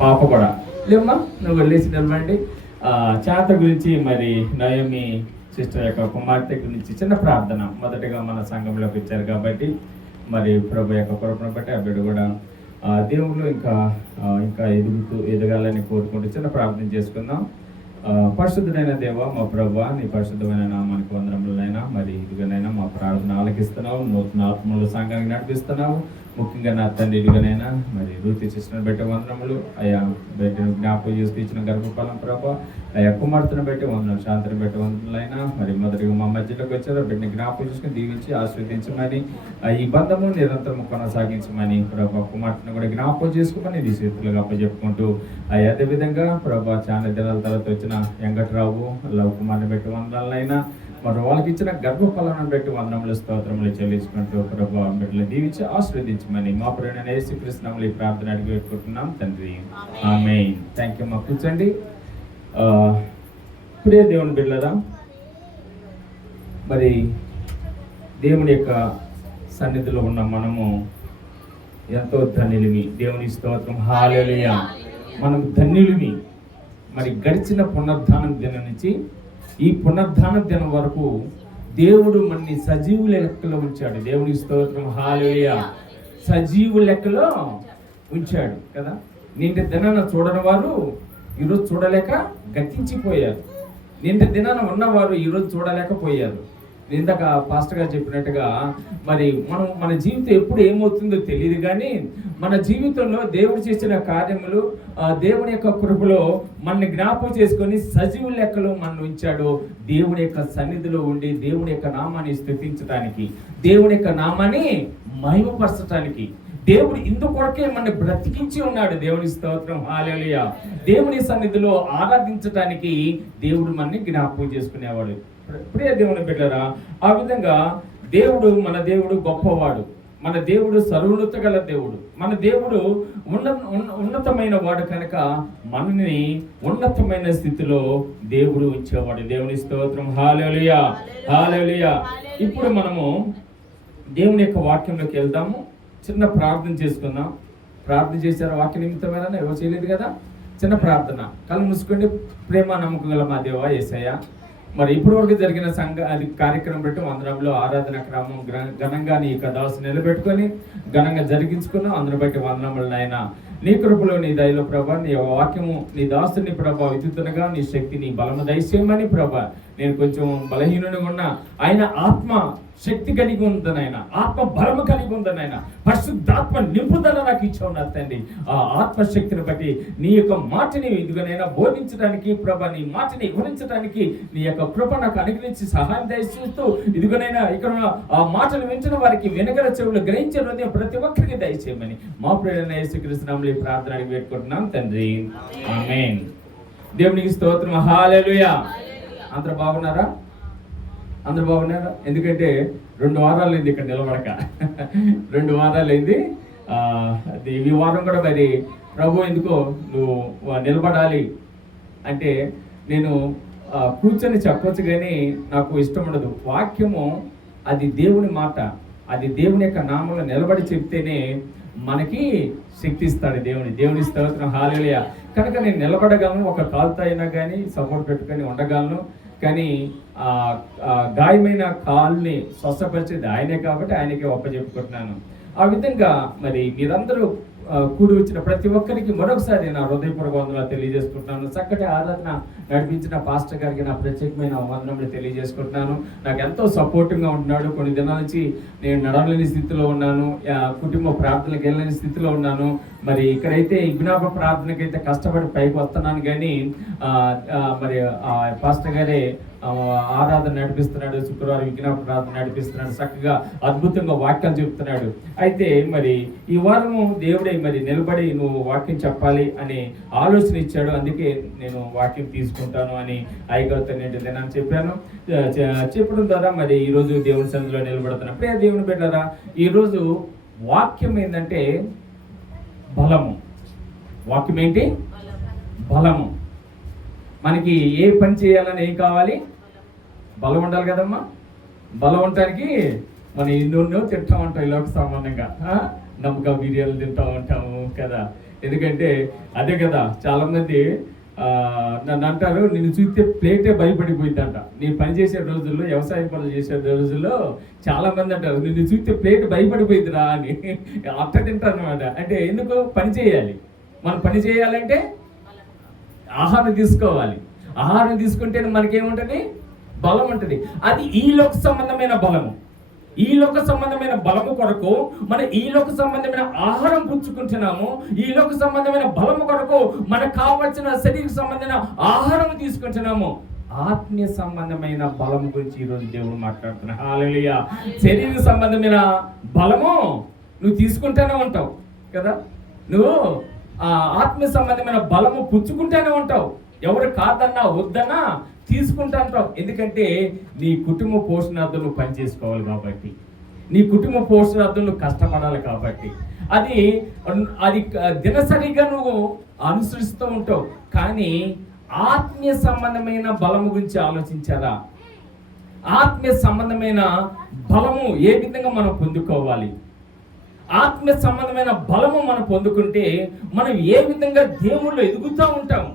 పాప కూడా లేమ్మా, నువ్వు వెళ్ళేసి నిలబండి. చేత గురించి మరి నయోమి సిస్టర్ యొక్క కుమార్తె గురించి చిన్న ప్రార్థన మొదటగా మన సంఘంలోకి వచ్చారు కాబట్టి మరి ప్రభు యొక్క కృపను బట్టి ఆ బిడ్డ కూడా దేవుళ్ళు ఇంకా ఇంకా ఎదగాలని కోరుకుంటూ చిన్న ప్రార్థన చేసుకుందాం. పరిశుద్ధుడైన దేవ మా ప్రభు, నీ పరిశుద్ధమైన నామానికి వందనములైనా మరి ఇదిగానైనా మా ప్రార్థన ఆలకిస్తున్నావు, నూతన ఆత్మలు సంఘానికి నడిపిస్తున్నావు. ముఖ్యంగా నా తండ్రి ఇదిగానైనా మరి వృత్తి చేసిన బట్టి వందనములు, అయా బిడ్డను జ్ఞాపకం చేసి ఇచ్చిన గర్భఫలం ప్రభా, అయా కుమార్తెను బట్టి వందనలు, శాంతిని బట్టి వందనలైనా మరి మొదటిగా మా మధ్యలోకి వచ్చారు. బిడ్డని జ్ఞాపకం చేసుకుని దీవించి ఆస్వాదించమని, ఈ బంధము నిరంతరం కొనసాగించమని ప్రభా, కుమార్తెను కూడా జ్ఞాపకం చేసుకోమని ఇది చేతులుగా అప్పచెప్పుకుంటూ అదేవిధంగా ప్రభా చాలా దినాల తర్వాత వచ్చిన వెంకట్రావు లవ్ కుమార్ని బట్టి వందనాలైనా మరి వాళ్ళకి ఇచ్చిన గర్భఫలాన్ని బట్టి వందనములు స్తోత్రములు చెల్లించుకుంటూ ప్రభా బిడ్డలు దీవించి ఆశీర్వదించమని మా ప్రేరణ యేసుక్రీస్తు నామములో ఈ ప్రార్థన అడిగి పెట్టుకుంటున్నాం తండ్రి, ఆమేన్. Thank you. మా కూర్చోండి. ప్రియ దేవుని బిడ్డలారా, మరి దేవుని యొక్క సన్నిధిలో ఉన్న మనము ఎంతో ధన్యులమి. దేవుని స్తోత్రం, హల్లెలూయా. మనం ధన్యులమి. మరి గడిచిన పునరుద్ధానం దినం నుంచి ఈ పునరుద్ధాన దినం వరకు దేవుడు మనని సజీవు లెక్కలో ఉంచాడు. దేవుని స్తోత్రం, హల్లెలూయా. సజీవు లెక్కలో ఉంచాడు కదా. నింటి దినాన చూడని వారు ఈరోజు చూడలేక గతించిపోయారు. నింటి దినాన ఉన్నవారు ఈరోజు చూడలేకపోయారు. ఇందాక పాస్టర్ గారు చెప్పినట్టుగా మరి మన జీవితం ఎప్పుడు ఏమవుతుందో తెలియదు, కానీ మన జీవితంలో దేవుడు చేసిన కార్యములు దేవుని యొక్క కృపలో మనని జ్ఞాపకం చేసుకొని సజీవు లెక్కలో మనం ఉంచాడు. దేవుని యొక్క సన్నిధిలో ఉండి దేవుని యొక్క నామాన్ని స్తుతించడానికి, దేవుని యొక్క నామాన్ని మహిమపరచడానికి దేవుడు ఇందుకొరకే మనని బ్రతికించి ఉన్నాడు. దేవుని స్తోత్రం, హల్లెలూయా. దేవుని సన్నిధిలో ఆరాధించడానికి దేవుడు మనని జ్ఞాపకం చేసుకునేవాడు. ప్రియ దేవుని బిడ్డలారా, ఆ విధంగా మన దేవుడు గొప్పవాడు. మన దేవుడు సర్వోన్నత గల దేవుడు. మన దేవుడు ఉన్నతమైన వాడు కనుక మనని ఉన్నతమైన స్థితిలో దేవుడు ఉంచేవాడు. దేవుని స్తోత్రం, హల్లెలూయా, హల్లెలూయా. ఇప్పుడు మనము దేవుని యొక్క వాక్యంలోకి వెళ్దాము. చిన్న ప్రార్థన చేసుకుందాం. ప్రార్థన చేశారు వాక్య నిమిత్తమైన? ఎవరు చేయలేదు కదా. చిన్న ప్రార్థన. కళ్ళు మూసుకోండి. ప్రేమ నమ్మకం గల మా దేవా యేసయ్య, మరి ఇప్పటి వరకు జరిగిన కార్యక్రమం బట్టి వందనంలో ఆరాధన క్రమం ఘనంగా నీ యొక్క దాసు నిలబెట్టుకొని ఘనంగా జరిగించుకున్నాం. అందుని బట్టి వందనములు నాయన. నీ కృపలో నీ దయలో ప్రభా, నీ వాక్యము నీ దాసుని ప్రభా విద్యుత్తునగా నీ శక్తి నీ బలము దయచేయమని ప్రభా. నేను కొంచెం బలహీనుడిగా ఉన్నా, ఆయన ఆత్మ శక్తి కలిగి ఉందనైనా, ఆత్మ బలము కలిగి ఉందనైనా, పరిశుద్ధాత్మ నింపుదల నాకు ఇచ్చావు నా తండ్రి. ఆ ఆత్మశక్తిని బట్టి నీ యొక్క మాటని ఇదిగోనైనా బోధించడానికి ప్రభా, నీ మాటని వివరించడానికి నీ యొక్క కృప నాకు అనుగ్రహించి సహాయం దయచేస్తూ ఇదిగోనైనా ఇక్కడ ఆ మాటలు వింటున్న వారికి వెనకల చెవులు గ్రహించే హృదయం ప్రతి ఒక్కరికి దయచేయమని మా ప్రేరణ యేసుక్రీస్తు నామములో ఈ ప్రార్థన అడిగి పెట్టుకుంటున్నాం తండ్రి, ఆమేన్. దేవునికి స్తోత్రం, హల్లెలూయా. అందరూ బాగున్నారా? అందరూ బాగున్నారా? ఎందుకంటే 2 వారాలు అయింది ఇక్కడ నిలబడక. 2 వారాలు అయింది. ఈ వారం కూడా మరి ప్రభు ఎందుకో నువ్వు నిలబడాలి అంటే నేను కూర్చొని చెప్పొచ్చు, కానీ నాకు ఇష్టం ఉండదు. వాక్యము అది దేవుని మాట, అది దేవుని యొక్క నామంలో నిలబడి చెప్తేనే మనకి శక్తి ఇస్తాడు దేవుని స్తోత్రం, హల్లెలూయా. కనుక నేను నిలబడగలను, ఒక కాలుతో అయినా కానీ సపోర్ట్ పెట్టుకొని ఉండగలను. కానీ గాయమైన కాల్ని స్వస్థపరిచేది ఆయనే కాబట్టి ఆయనకే ఒప్పచెప్పుకుంటున్నాను. ఆ విధంగా మరి మీరందరూ కూడి వచ్చిన ప్రతి ఒక్కరికి మరొకసారి నా హృదయపూర్వక వందనాలు తెలియజేసుకుంటున్నాను. చక్కటి ఆరాధన నడిపించిన పాస్టర్ గారికి నా ప్రత్యేకమైన వందనములు తెలియజేసుకుంటున్నాను. నాకు ఎంతో సపోర్టివ్గా ఉంటున్నాడు. కొన్ని దినాల నుంచి నేను నడవలేని స్థితిలో ఉన్నాను, కుటుంబ ప్రార్థనలకు వెళ్ళలేని స్థితిలో ఉన్నాను. మరి ఇక్కడైతే విజ్ఞాప ప్రార్థనకైతే కష్టపడి పైకి వస్తున్నాను, కానీ మరి పాస్టర్ గారే ఆరాధన నడిపిస్తున్నాడు. శుక్రవారం విజ్ఞాప ప్రార్థన నడిపిస్తున్నాడు. చక్కగా అద్భుతంగా వాక్యాలు చెప్తున్నాడు. అయితే మరి ఈ వారము దేవుడే మరి నిలబడి నువ్వు వాక్యం చెప్పాలి అనే ఆలోచన ఇచ్చాడు. అందుకే నేను వాక్యం తీసుకుంటాను అని ఐగవత నేటి దినాన్ని చెప్పాను. చెప్పడం ద్వారా మరి ఈరోజు దేవుని సన్నిధిలో నిలబడుతున్నా. ప్రియ దేవుని బిడ్డలారా, ఈరోజు వాక్యం ఏంటంటే బలము. వాక్యం ఏంటి? బలము. మనకి ఏ పని చేయాలని ఏం కావాలి? బలం ఉండాలి కదమ్మా. బలం ఉండటానికి మనం ఎన్నో తింటా ఉంటాం ఈ లోక సామాన్యంగా. నమ్మక బిర్యానీలు తింటూ ఉంటాము కదా. ఎందుకంటే అదే కదా, చాలామంది నన్ను అంటారు, నిన్ను చూస్తే ప్లేటే భయపడిపోయిందంట. నేను పని చేసే రోజుల్లో, వ్యవసాయం పనులు చేసే రోజుల్లో చాలా మంది అంటారు, నిన్ను చూస్తే ప్లేట్ భయపడిపోయిందిరా అని. అట్ట తింటారు అనమాట. అంటే ఎందుకు? పని చేయాలి. మనం పని చేయాలంటే ఆహారం తీసుకోవాలి. ఆహారం తీసుకుంటే మనకేముంటుంది? బలం ఉంటుంది. అది ఈ లోక సంబంధమైన బలము. ఈ లోక సంబంధమైన బలము కొరకు మనం ఈ లోక సంబంధమైన ఆహారం పుచ్చుకుంటున్నాము. ఈ లోక సంబంధమైన బలము కొరకు మనకు కావాల్సిన శరీర సంబంధమైన ఆహారం తీసుకుంటున్నాము. ఆత్మీయ సంబంధమైన బలము గురించి ఈరోజు దేవుడు మాట్లాడుతున్నా. హల్లెలూయా. శరీర సంబంధమైన బలము నువ్వు తీసుకుంటూనే ఉంటావు కదా. నువ్వు ఆత్మీయ సంబంధమైన బలము పుచ్చుకుంటూనే ఉంటావు. ఎవరు కాదన్నా వద్దన్నా తీసుకుంటా అంటావు. ఎందుకంటే నీ కుటుంబ పోషణార్థం నువ్వు పని చేసుకోవాలి కాబట్టి, నీ కుటుంబ పోషణార్థం నువ్వు కష్టపడాలి కాబట్టి, అది దినసరిగా నువ్వు అనుసరిస్తూ ఉంటావు. కానీ ఆత్మీయ సంబంధమైన బలము గురించి ఆలోచించారా? ఆత్మీయ సంబంధమైన బలము ఏ విధంగా మనం పొందుకోవాలి? ఆత్మీయ సంబంధమైన బలము మనం పొందుకుంటే మనం ఏ విధంగా దేవుళ్ళు ఎదుగుతూ ఉంటాము.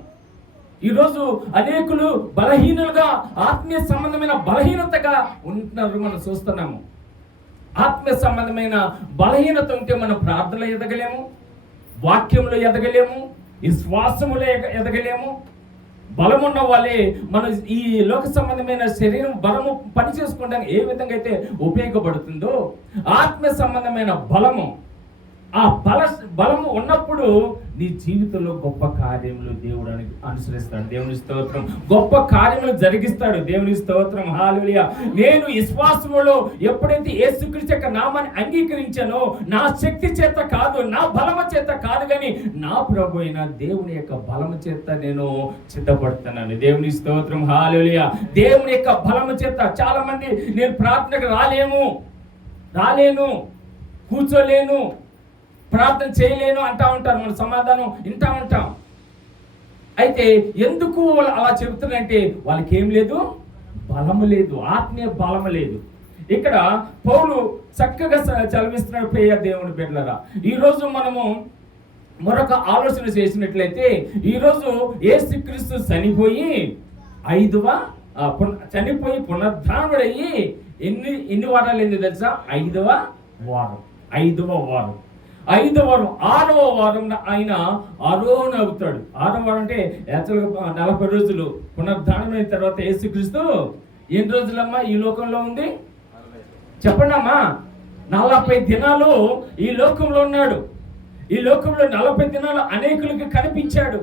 ఈరోజు అనేకులు బలహీనులుగా, ఆత్మీయ సంబంధమైన బలహీనతగా ఉంటున్నారు, మనం చూస్తున్నాము. ఆత్మీయ సంబంధమైన బలహీనత ఉంటే మనం ప్రార్థనలో ఎదగలేము, వాక్యంలో ఎదగలేము, విశ్వాసములో ఎదగలేము. బలమున్న వాళ్ళే మనం ఈ లోక సంబంధమైన శరీరం బలము పని చేసుకోవడానికి ఏ విధంగా అయితే ఉపయోగపడుతుందో, ఆత్మీయ సంబంధమైన బలము, ఆ బలము ఉన్నప్పుడు నీ జీవితంలో గొప్ప కార్యములు దేవుడు అనుసరిస్తాడు. దేవుని స్తోత్రం. గొప్ప కార్యములు జరిగిస్తాడు. దేవుని స్తోత్రం. హల్లెలూయా. నేను విశ్వాసములో ఎప్పుడైతే యేసుక్రీస్తు యొక్క నామాన్ని అంగీకరించానో, నా శక్తి చేత కాదు, నా బలము చేత కాదు, కానీ నా ప్రభు అయిన దేవుని యొక్క బలము చేత నేను సిద్ధపడుతున్నాను. దేవుని స్తోత్రం. హల్లెలూయా. దేవుని యొక్క బలము చేత. చాలా మంది నేను ప్రార్థనకు రాలేను, కూర్చోలేను, ప్రార్థన చేయలేను అంటా ఉంటారు. మన సమాధానం వింటా ఉంటాం. అయితే ఎందుకు అలా చెబుతున్నారంటే వాళ్ళకి ఏం లేదు? బలము లేదు, ఆత్మీయ బలము లేదు. ఇక్కడ పౌలు చక్కగా చదివిస్తున్నాడు. ప్రియ దేవుని బిడ్డలారా, ఈరోజు మనము మరొక ఆలోచన చేసినట్లయితే, ఈరోజు యేసుక్రీస్తు చనిపోయి పునరుద్ధానుడయ్యి ఎన్ని వారాలు ఏంది తెలుసా? 5వ వారం. 6వ వారం ఆయన ఆరోహణ అవుతాడు. 6వ వారం అంటే యాక్చువల్గా 40 రోజులు. పునరుద్ధానమైన తర్వాత యేసుక్రీస్తు ఎన్ని రోజులమ్మా ఈ లోకంలో ఉంది? చెప్పండి అమ్మా. 40 దినాలు ఈ లోకంలో ఉన్నాడు. ఈ లోకంలో 40 దినాలు అనేకులకి కనిపించాడు,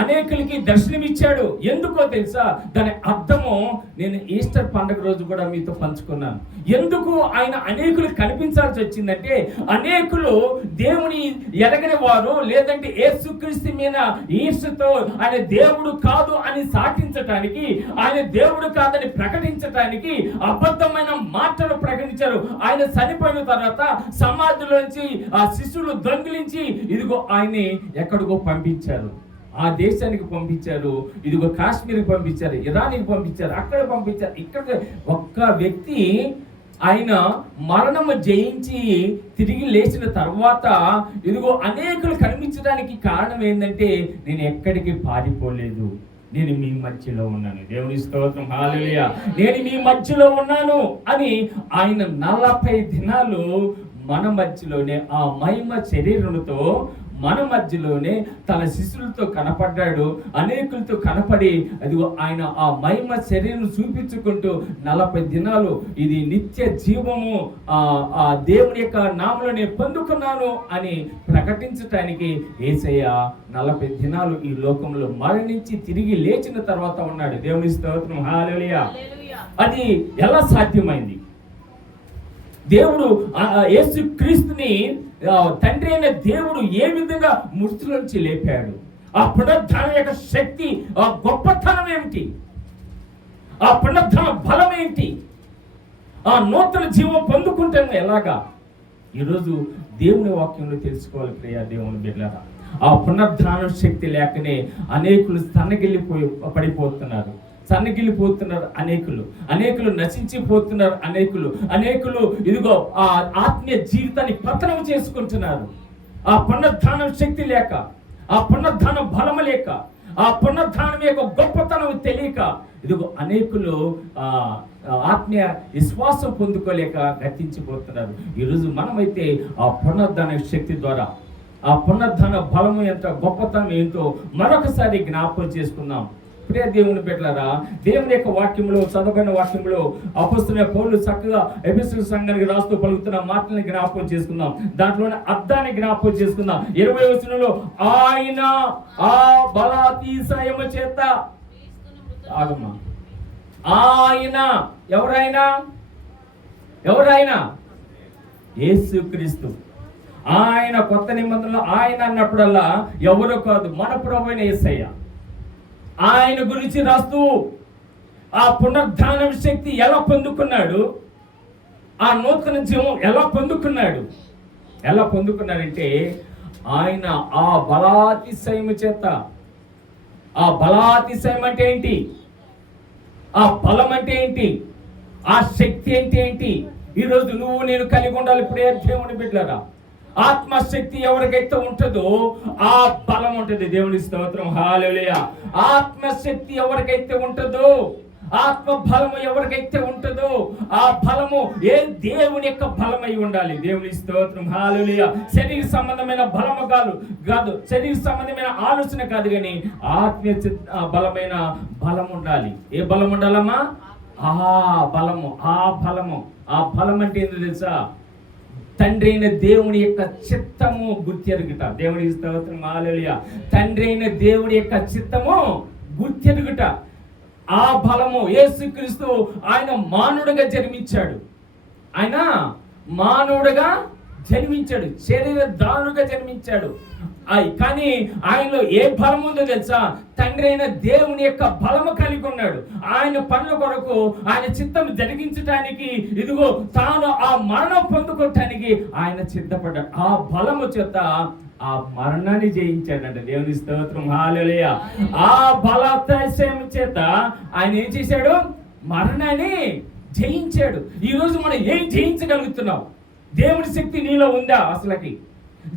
అనేకులకి దర్శనమిచ్చాడు. ఎందుకో తెలుసా? దాని అర్థము నేను ఈస్టర్ పండుగ రోజు కూడా మీతో పంచుకున్నాను. ఎందుకు ఆయన అనేకులకు కనిపించాల్సి వచ్చిందంటే, అనేకులు దేవుని ఎరగని వారు, లేదంటే యేసుక్రీస్తు మీద ఈర్ష్యతో ఆయన దేవుడు కాదు అని సాటించటానికి, ఆయన దేవుడు కాదని ప్రకటించటానికి అబద్ధమైన మాటలు ప్రకటించారు. ఆయన చనిపోయిన తర్వాత సమాధిలోంచి ఆ శిశువులు దొంగిలించి ఇదిగో ఆయన్ని ఎక్కడికో పంపించారు. ఆ దేశానికి పంపించారు, ఇదిగో కాశ్మీర్కి పంపించారు, ఇరాన్కి పంపించారు, అక్కడ పంపించారు, ఇక్కడ. ఒక్క వ్యక్తి ఆయన మరణము జయించి తిరిగి లేచిన తర్వాత ఇదిగో అనేకులు కనిపించడానికి కారణం ఏంటంటే, నేను ఎక్కడికి పారిపోలేదు, నేను మీ మధ్యలో ఉన్నాను. దేవుని స్తోత్రం. హల్లెలూయా. నేను మీ మధ్యలో ఉన్నాను అని ఆయన 40 దినాలు మన మధ్యలోనే ఆ మహిమ శరీరంతో మన మధ్యలోనే తన శిష్యులతో కనపడ్డాడు. అనేకులతో కనపడి అదిగో ఆయన ఆ మహిమ శరీరం చూపించుకుంటూ 40 దినాలు ఇది నిత్య జీవము ఆ దేవుని యొక్క నామములో నేను పొందుకున్నాను అని ప్రకటించటానికి యేసయ్య 40 దినాలు ఈ లోకంలో మరణించి తిరిగి లేచిన తర్వాత ఉన్నాడు. దేవుని స్తోత్రం. హల్లెలూయా. అది ఎలా సాధ్యమైంది? దేవుడు యేసుక్రీస్తుని తండ్రి అయిన దేవుడు ఏ విధంగా మృతుల నుంచి లేపాడు? ఆ పునరుద్ధానం యొక్క శక్తి, ఆ గొప్పతనం ఏమిటి? ఆ పునరుద్ధాన బలం ఏంటి? ఆ నూతన జీవం పొందుకుంటాను ఎలాగా? ఈరోజు దేవుని వాక్యంలో తెలుసుకోవాలి ప్రియ దేవుని బిడ్డలారా. ఆ పునరుద్ధాన శక్తి లేకనే అనేకులు పడిపోతున్నారు. సన్నగిల్లిపోతున్నారు అనేకులు నశించిపోతున్నారు అనేకులు ఇదిగో ఆ ఆత్మీయ జీవితాన్ని పతనం చేసుకుంటున్నారు. ఆ పునరుద్ధానం శక్తి లేక, ఆ పునరుద్ధానం బలము లేక, ఆ పునరుద్ధానం యొక్క గొప్పతనం తెలియక ఇదిగో అనేకులు ఆత్మీయ విశ్వాసం పొందుకోలేక గతించిపోతున్నారు. ఈరోజు మనమైతే ఆ పునరుద్ధాన శక్తి ద్వారా, ఆ పునరుద్ధాన బలము ఎంత గొప్పతనం ఏంటో మరొకసారి జ్ఞాపకం చేసుకుందాం. ప్రియ దేవుని బిడ్డలారా, దేవుని యొక్క వాక్యంలో, చదవబడిన వాక్యంలో అపొస్తలుడైన పౌలు చక్కగా ఎఫెసీయుల సంఘానికి రాస్తూ పలుకుతున్న మాటలను జ్ఞాపకం చేసుకుందాం. దాంట్లోనే అర్థాన్ని జ్ఞాపకం చేసుకుందాం. 20వ వచనంలో ఆయన ఆ బలాతిశయము చేత, ఆగమ్మా, ఆయన ఎవరైనా యేసుక్రీస్తు. ఆయన కొత్త నిబంధనలో ఆయన అన్నప్పుడల్లా ఎవరో కాదు, మన ప్రభువైన యేసయ్య. ఆయన గురించి రాస్తూ ఆ పునరుద్ధానం శక్తి ఎలా పొందుకున్నాడు, ఆ నూతన జీవం ఎలా పొందుకున్నాడంటే ఆయన ఆ బలాతిశయము చేత. ఆ బలాతిశయం అంటే ఏంటి? ఆ బలం అంటే ఏంటి? ఆ శక్తి అంటే ఏంటి? ఈరోజు నువ్వు నేను కలిగి ఉండాలి. ఇప్పుడే దేవుని బిడ్డలారా, ఆత్మశక్తి ఎవరికైతే ఉంటుందో ఆ బలం ఉంటుంది. దేవుని స్తోత్రం, హల్లెలూయా. ఆత్మశక్తి ఎవరికైతే ఉంటుందో, ఆత్మ బలము ఎవరికైతే ఉంటుందో ఆ బలము దేవుని యొక్క బలమై ఉండాలి. దేవుని స్తోత్రం, హల్లెలూయా. శరీర సంబంధమైన బలము కాదు, శరీర సంబంధమైన ఆలోచన కాదు, కానీ ఆత్మీయ బలమైన బలం ఉండాలి. ఏ బలం ఉండాలమ్మా? ఆ బలం అంటే ఏంటో తెలుసా? తండ్రి అయిన దేవుని యొక్క చిత్తము గుర్తెరుగుట. దేవుని స్తోత్రం, హల్లెలూయా. తండ్రి అయిన దేవుని యొక్క చిత్తము గుర్తెరుగుట. ఆ బలము యేసుక్రీస్తు ఆయన మానవుడిగా జన్మించాడు, శరీర దానుగా జన్మించాడు. కానీ ఆయనలో ఏ బలం ఉందో తెలుసా? తండ్రి అయిన దేవుని యొక్క బలము కలిగి ఉన్నాడు. ఆయన పనుల కొరకు, ఆయన చిత్తం జరిగించడానికి, ఇదిగో తాను ఆ మరణం పొందుకోవటానికి ఆయన సిద్ధపడ్డాడు. ఆ బలము చేత ఆ మరణాన్ని జయించాడంట. దేవుని స్తోత్రం, హల్లెలూయా. ఆ బలాతిశయం చేత ఆయన ఏం చేశాడు? మరణాన్ని జయించాడు. ఈరోజు మనం ఏం జయించగలుగుతున్నాం? దేవుని శక్తి నీలో ఉందా? అసలుకి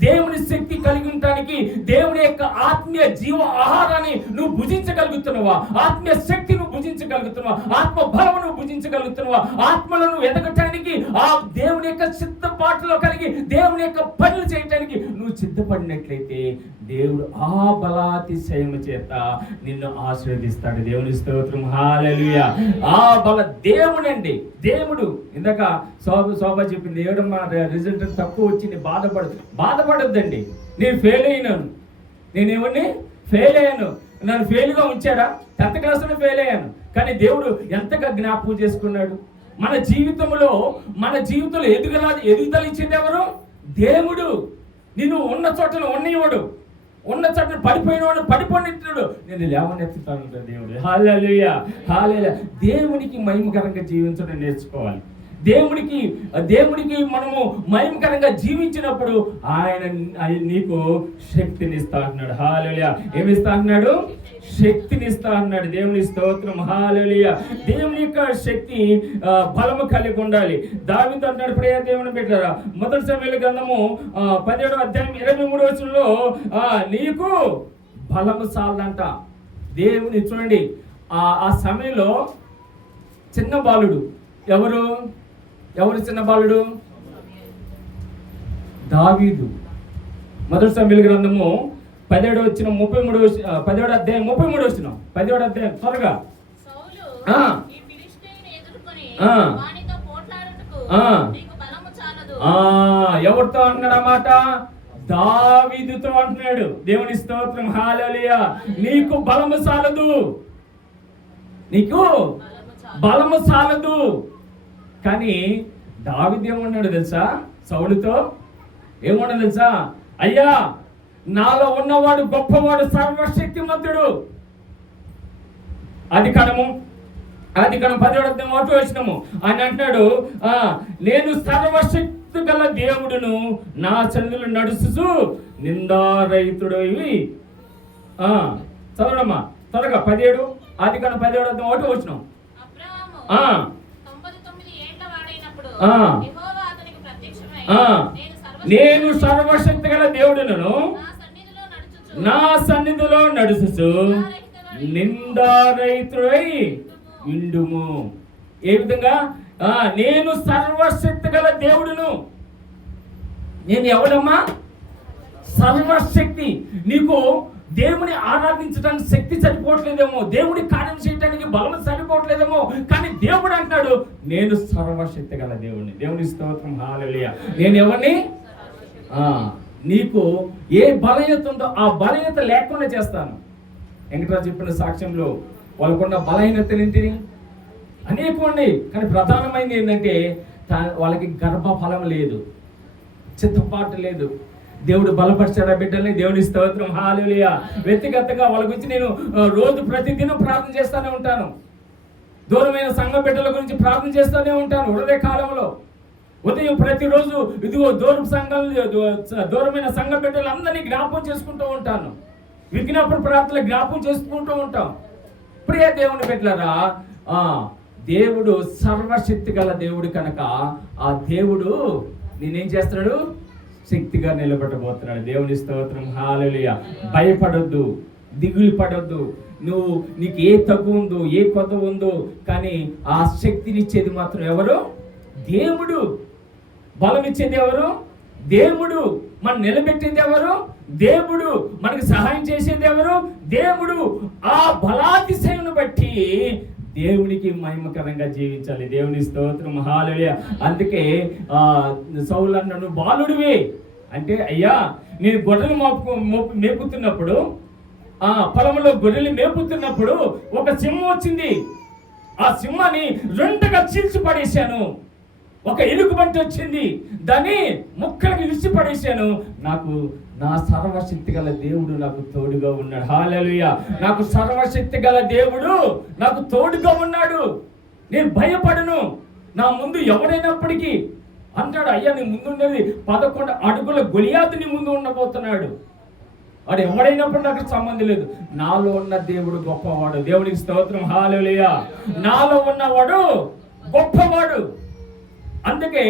దేవుని శక్తి కలిగి ఉండటానికి దేవుని యొక్క ఆత్మీయ జీవ ఆహారాన్ని నువ్వు భుజించగలుగుతున్నావా? ఆత్మీయ శక్తి నువ్వు భుజించగలుగుతున్నావా? ఆత్మ బలము నువ్వు భుజించగలుగుతున్నావా? ఆత్మలను ఎదగటానికి, ఆ దేవుని యొక్క సిద్ధపాటులో కలిగి దేవుని యొక్క పనులు చేయటానికి నువ్వు సిద్ధపడినట్లయితే దేవుడు ఆ బలాతిశయము చేత నిన్ను ఆశీర్వదిస్తాడు. దేవుని స్తోత్రం, హల్లెలూయా. ఆ దేవుడండి, దేవుడు. ఇందాక శోభ చెప్పింది, ఏడమ్మా రిజల్ట్ తక్కువ వచ్చింది, బాధపడొద్దండి. నేను ఫెయిల్ అయినాను, ఫెయిల్ అయ్యాను, నన్ను ఫెయిల్గా ఉంచాడా? 10th క్లాస్లో ఫెయిల్ అయ్యాను, కానీ దేవుడు ఎంతగా జ్ఞాపకం చేసుకున్నాడు. మన జీవితంలో ఎదుగుదల ఇచ్చింది ఎవరు? దేవుడు. నిన్ను ఉన్న చోటను ఉన్నవాడు, ఉన్న చోట పడిపోయినవాడు పడిపోయినట్టు నేను లేవనెత్తుతాను దేవుడు. హల్లెలూయా, హల్లెలూయా. దేవునికి మహిమకరంగా జీవించడం నేర్చుకోవాలి. దేవునికి మనము మహిమకరంగా జీవించినప్పుడు ఆయన నీకు శక్తిని ఇస్తా అన్నాడు. హల్లెలూయా. ఏమిస్తా అన్నాడు? శక్తిని ఇస్తా అన్నాడు. దేవుని స్తోత్రం, హల్లెలూయా. దేవుని యొక్క శక్తి బలము కలిగి ఉండాలి. దావీదు అంటాడు, ప్రియ దేవుని బిడ్డలారా, 1 సమూయేలు గ్రంథము 17వ అధ్యాయం 23వ వచనంలో నీకు బలము చాలదంట. దేవుని చూడండి, ఆ సమయంలో చిన్న బాలుడు ఎవరు చిన్న బాలుడు? దావీదు. 1 సమూయేలు గ్రంథము 17వ అధ్యాయం 33వ వచనం. 17వ అధ్యాయం త్వరగా. ఎవరితో అంటున్నాడన్నమాట? దావీదుతో అంటున్నాడు. దేవుని స్తోత్రం, హల్లెలూయా. నీకు బలము చాలదు. కానీ దావీదు ఏమన్నాడు తెలుసా? సౌలుతో ఏమన్నాడు తెలుసా? అయ్యా, నాలో ఉన్నవాడు గొప్పవాడు, సర్వశక్తిమంతుడు. ఆదికాండం 10వ వచనము ఆయన అంటున్నాడు, నేను సర్వశక్తి గల దేవుడును, నా చంద్రులు నడుస్తూ నిందారహితుడవి. చదవడమ్మా త్వరగా. 17 ఆదికాండం 17:1 నేను సర్వశక్తి గల దేవుడును నా సన్నిధిలో నడుచుచు నిందారహితుడై ఉండుము. ఏ విధంగా? నేను సర్వశక్తి గల దేవుడును. నేను ఎవడమ్మా? సర్వశక్తి. నీకు దేవుని ఆరాధించడానికి శక్తి సరిపోవట్లేదేమో, దేవుడి కార్యం చేయడానికి బలం సరిపోవట్లేదేమో, కానీ దేవుడు అంటాడు నేను సర్వశక్తి గల దేవుడిని. దేవుని స్తోత్రం, హల్లెలూయా. నేను ఎవరిని? నీకు ఏ బలహీనత ఉందో ఆ బలహీనత లేకుండా చేస్తాను. వెంకటరాజు చెప్పిన సాక్ష్యంలో వాళ్ళకున్న బలహీనతలు ఏంటిది? అనేకమండి, కానీ ప్రధానమైనది ఏంటంటే వాళ్ళకి గర్భఫలం లేదు, చిత్తపాటు లేదు. దేవుడు బలపరిచాడా బిడ్డల్ని? దేవుని స్తోత్రం, హల్లెలూయా. వ్యక్తిగతంగా వాళ్ళ గురించి నేను రోజు ప్రతిదినం ప్రార్థన చేస్తూనే ఉంటాను. దూరమైన సంఘ బిడ్డల గురించి ప్రార్థన చేస్తూనే ఉంటాను. ఉదయ కాలంలో ఉదయం ప్రతిరోజు ఇదిగో దూరమైన సంఘ బిడ్డలందరినీ జ్ఞాపకం చేసుకుంటూ ఉంటాను. విజ్ఞాపన ప్రార్థనలు జ్ఞాపకం చేసుకుంటూ ఉంటాం. ప్రియ దేవుని బిడ్డలారా, దేవుడు సర్వశక్తి గల దేవుడు కనుక ఆ దేవుడు నేనేం చేస్తున్నాడు? శక్తిగా నిలబెట్టబోతున్నాడు. దేవుని స్తోత్రం, హల్లెలూయా. భయపడొద్దు, దిగులు పడొద్దు. నీకు ఏ తగ్గు ఉందో, ఏ కొద్ద ఉందో, కానీ ఆ శక్తినిచ్చేది మాత్రం ఎవరు? దేవుడు. బలం ఇచ్చేది ఎవరు? దేవుడు. మనం నిలబెట్టేది ఎవరు? దేవుడు. మనకు సహాయం చేసేది ఎవరు? దేవుడు. ఆ బలాతిశయమును బట్టి దేవునికి మహిమకరంగా జీవించాలి. దేవుని స్తోత్రం, హల్లెలూయా. అందుకే సౌలు అన్నాడు, బాలుడివే అంటే, అయ్యా నేను గొర్రెలు మేపుతున్నప్పుడు, పొలంలో గొర్రెలు మేపుతున్నప్పుడు ఒక సింహం వచ్చింది. ఆ సింహాన్ని రెండుగా చీల్చి పడేశాను. ఒక ఎలుగుబంటి వచ్చింది, దాన్ని ముక్కలకి విడిచి పడేశాను. నాకు నా సర్వశక్తి గల దేవుడు నాకు తోడుగా ఉన్నాడు. హల్లెలూయా. నాకు సర్వశక్తి గల దేవుడు నాకు తోడుగా ఉన్నాడు. నేను భయపడను. నా ముందు ఎవడైనప్పటికీ అంటాడు, అయ్యా నీ ముందు ఉండేది 11 అడుగుల గొలియాతు నీ ముందు ఉండబోతున్నాడు. వాడు ఎవడైనప్పుడు నాకు సంబంధం లేదు. నాలో ఉన్న దేవుడు గొప్పవాడు. దేవుడికి స్తోత్రం, హల్లెలూయా. నాలో ఉన్నవాడు గొప్పవాడు. అందుకే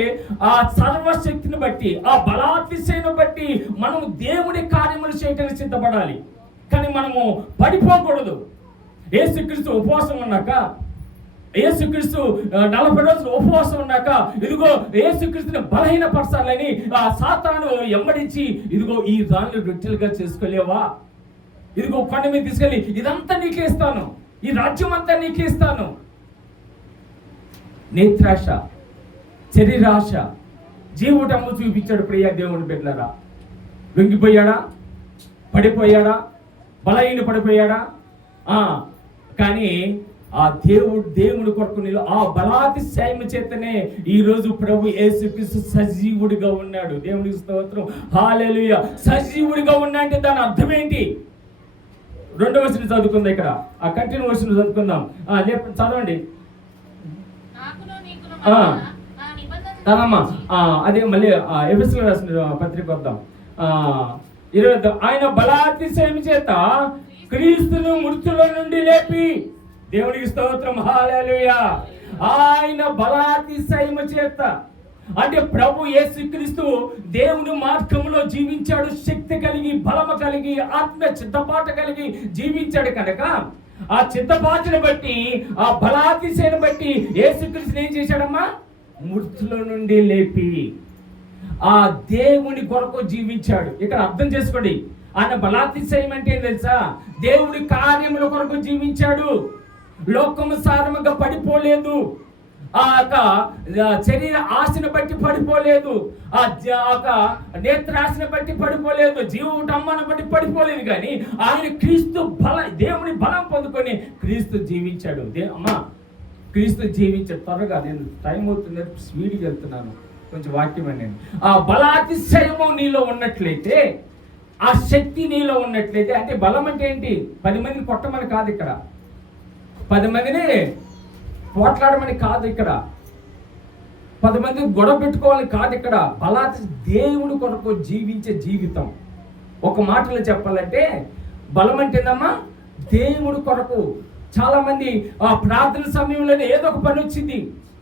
ఆ సర్వశక్తిని బట్టి, ఆ బలాతిశయను బట్టి మనము దేవుని కార్యములు చేయడానికి సిద్ధపడాలి. కానీ మనము పడిపోకూడదు. యేసుక్రీస్తు ఉపవాసం ఉన్నాక, యేసుక్రీస్తు 40 రోజులు ఉపవాసం ఉన్నాక, ఇదిగో యేసుక్రీస్తుని బలహీనపరచాలని ఆ సాతాను ఎమ్మడించి, ఇదిగో ఈ రాళ్ళు రొట్టెలుగా చేసుకోలేవా, ఇదిగో కొండ మీద తీసుకెళ్ళి ఇదంతా నీకే ఇస్తాను, ఈ రాజ్యం అంతా నీకే ఇస్తాను. నేత్రాశ, శరీరాశ, జీవుటము చూపించాడు. ప్రియ దేవుని బిడ్డలారా, లొంగిపోయాడా? పడిపోయాడా? బలహీన పడిపోయాడా? కానీ ఆ దేవుడి కొరకు ఆ బలాతిశయము చేతనే ఈ రోజు ప్రభు యేసుక్రీస్తు సజీవుడిగా ఉన్నాడు. దేవునికి స్తోత్రం, హల్లెలూయా. సజీవుడిగా ఉన్నా అంటే దాని అర్థం ఏంటి? 2వ వచనం చదువుకుందాం. ఇక్కడ ఆ కంటిన్యూ వచనం చదువుకుందాం. చదవండి. అదే మళ్ళీ ఎఫెసీయులకు రాసిన పత్రిక వద్దాం. 20 ఆయన బలాతిశయం చేత క్రీస్తును మృతుల నుండి లేపి, దేవునికి స్తోత్రం, హల్లెలూయా. ఆయన బలాతిశయం చేత అంటే ప్రభు యేసుక్రీస్తు దేవుని మార్గంలో జీవించాడు. శక్తి కలిగి, బలము కలిగి, ఆత్మ చిత్తపాటు కలిగి జీవించాడు కనుక ఆ చిత్తపాటును బట్టి, ఆ బలాతిశయం బట్టి యేసుక్రీస్తుని ఏం చేశాడమ్మా? మృతుల నుండి లేపి ఆ దేవుని కొరకు జీవించాడు. ఇక్కడ అర్థం చేసుకోండి, ఆయన బలాతిశయం అంటే తెలుసా? దేవుడి కార్యముల కొరకు జీవించాడు. లోకము సారముగా పడిపోలేదు. ఆ శరీర ఆశను బట్టి పడిపోలేదు. ఆ నేత్రాశను బట్టి పడిపోలేదు. జీవటమ్మను బట్టి పడిపోలేదు. కానీ ఆయన క్రీస్తు దేవుని బలం పొందుకొని క్రీస్తు జీవించాడు. అమ్మా, క్రీస్తు జీవించాడు. త్వరగా, నేను టైం అవుతుంది, స్పీడ్కి వెళ్తున్నాను, కొంచెం వాక్యం నేను. ఆ బలాతిశయము నీలో ఉన్నట్లయితే, ఆ శక్తి నీలో ఉన్నట్లయితే, అంటే బలం అంటే ఏంటి? 10 మందిని కొట్టమని కాదు ఇక్కడ, 10 మందిని పోట్లాడమని కాదు ఇక్కడ, 10 మంది గొడవ పెట్టుకోవాలని కాదు ఇక్కడ. బలాతి దేవుడి కొరకు జీవించే జీవితం. ఒక మాటలో చెప్పాలంటే బలం అంటేనమ్మా, దేవుడి కొరకు చాలా మంది ఆ ప్రార్థన సమయంలోనే ఏదో ఒక పని వచ్చింది,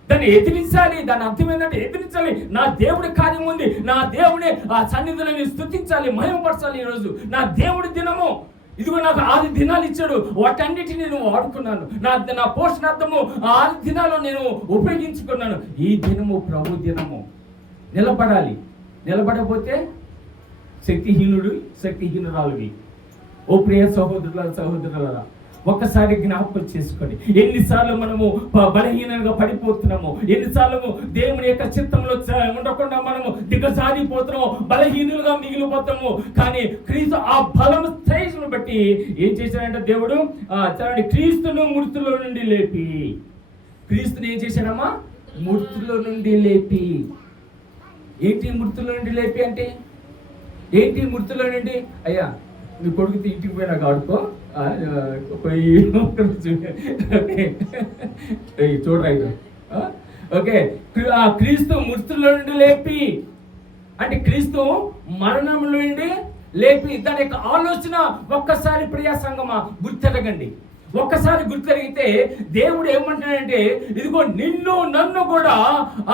దాన్ని ఎదిరించాలి. దాని అర్థం ఏంటంటే ఎదిరించాలి. నా దేవుడి కార్యం ఉంది, నా దేవుడి ఆ సన్నిధిని స్తుతించాలి, మహిమపరచాలి. ఈరోజు నా దేవుడి దినము, ఇదిగో నాకు 6 దినాలు ఇచ్చాడు, వాటన్నిటిని నేను వాడుకున్నాను. నా పోషణార్థము 6 దినాలు నేను ఉపయోగించుకున్నాను. ఈ దినము ప్రభు దినము. నిలబడాలి. నిలబడకపోతే శక్తిహీనురాలువి. ఓ ప్రియ సహోదరులారా, ఒక్కసారి జ్ఞాపకం చేసుకోండి. ఎన్నిసార్లు మనము బలహీనంగా పడిపోతున్నాము, ఎన్నిసార్లు దేవుని యొక్క చిత్తంలో ఉండకుండా మనము దిగజారిపోతున్నాము, బలహీనులుగా మిగిలిపోతాము. కానీ క్రీస్తు ఆ బలం స్థాయిని బట్టి ఏం చేశాడంటే దేవుడు క్రీస్తును మృతుల్లో నుండి లేపి, క్రీస్తుని ఏం చేశాడమ్మా? మృతుల్లో నుండి లేపి. ఏంటి మృతుల్లో నుండి లేపి అంటే ఏంటి? మృతుల్లో నుండి అయ్యా నీ కొడుకుతో ఇంటికి పోయినాక ఆడుకో, చూడరా ఓకే. క్రీస్తు మృతుల్లో నుండి లేపి అంటే క్రీస్తు మరణం నుండి లేపి. దాని యొక్క ఆలోచన ఒక్కసారి ప్రియా సంగమా గుర్తెరగండి. ఒక్కసారి గుర్తెరిగితే దేవుడు ఏమంటాడంటే, ఇదిగో నిన్ను నన్ను కూడా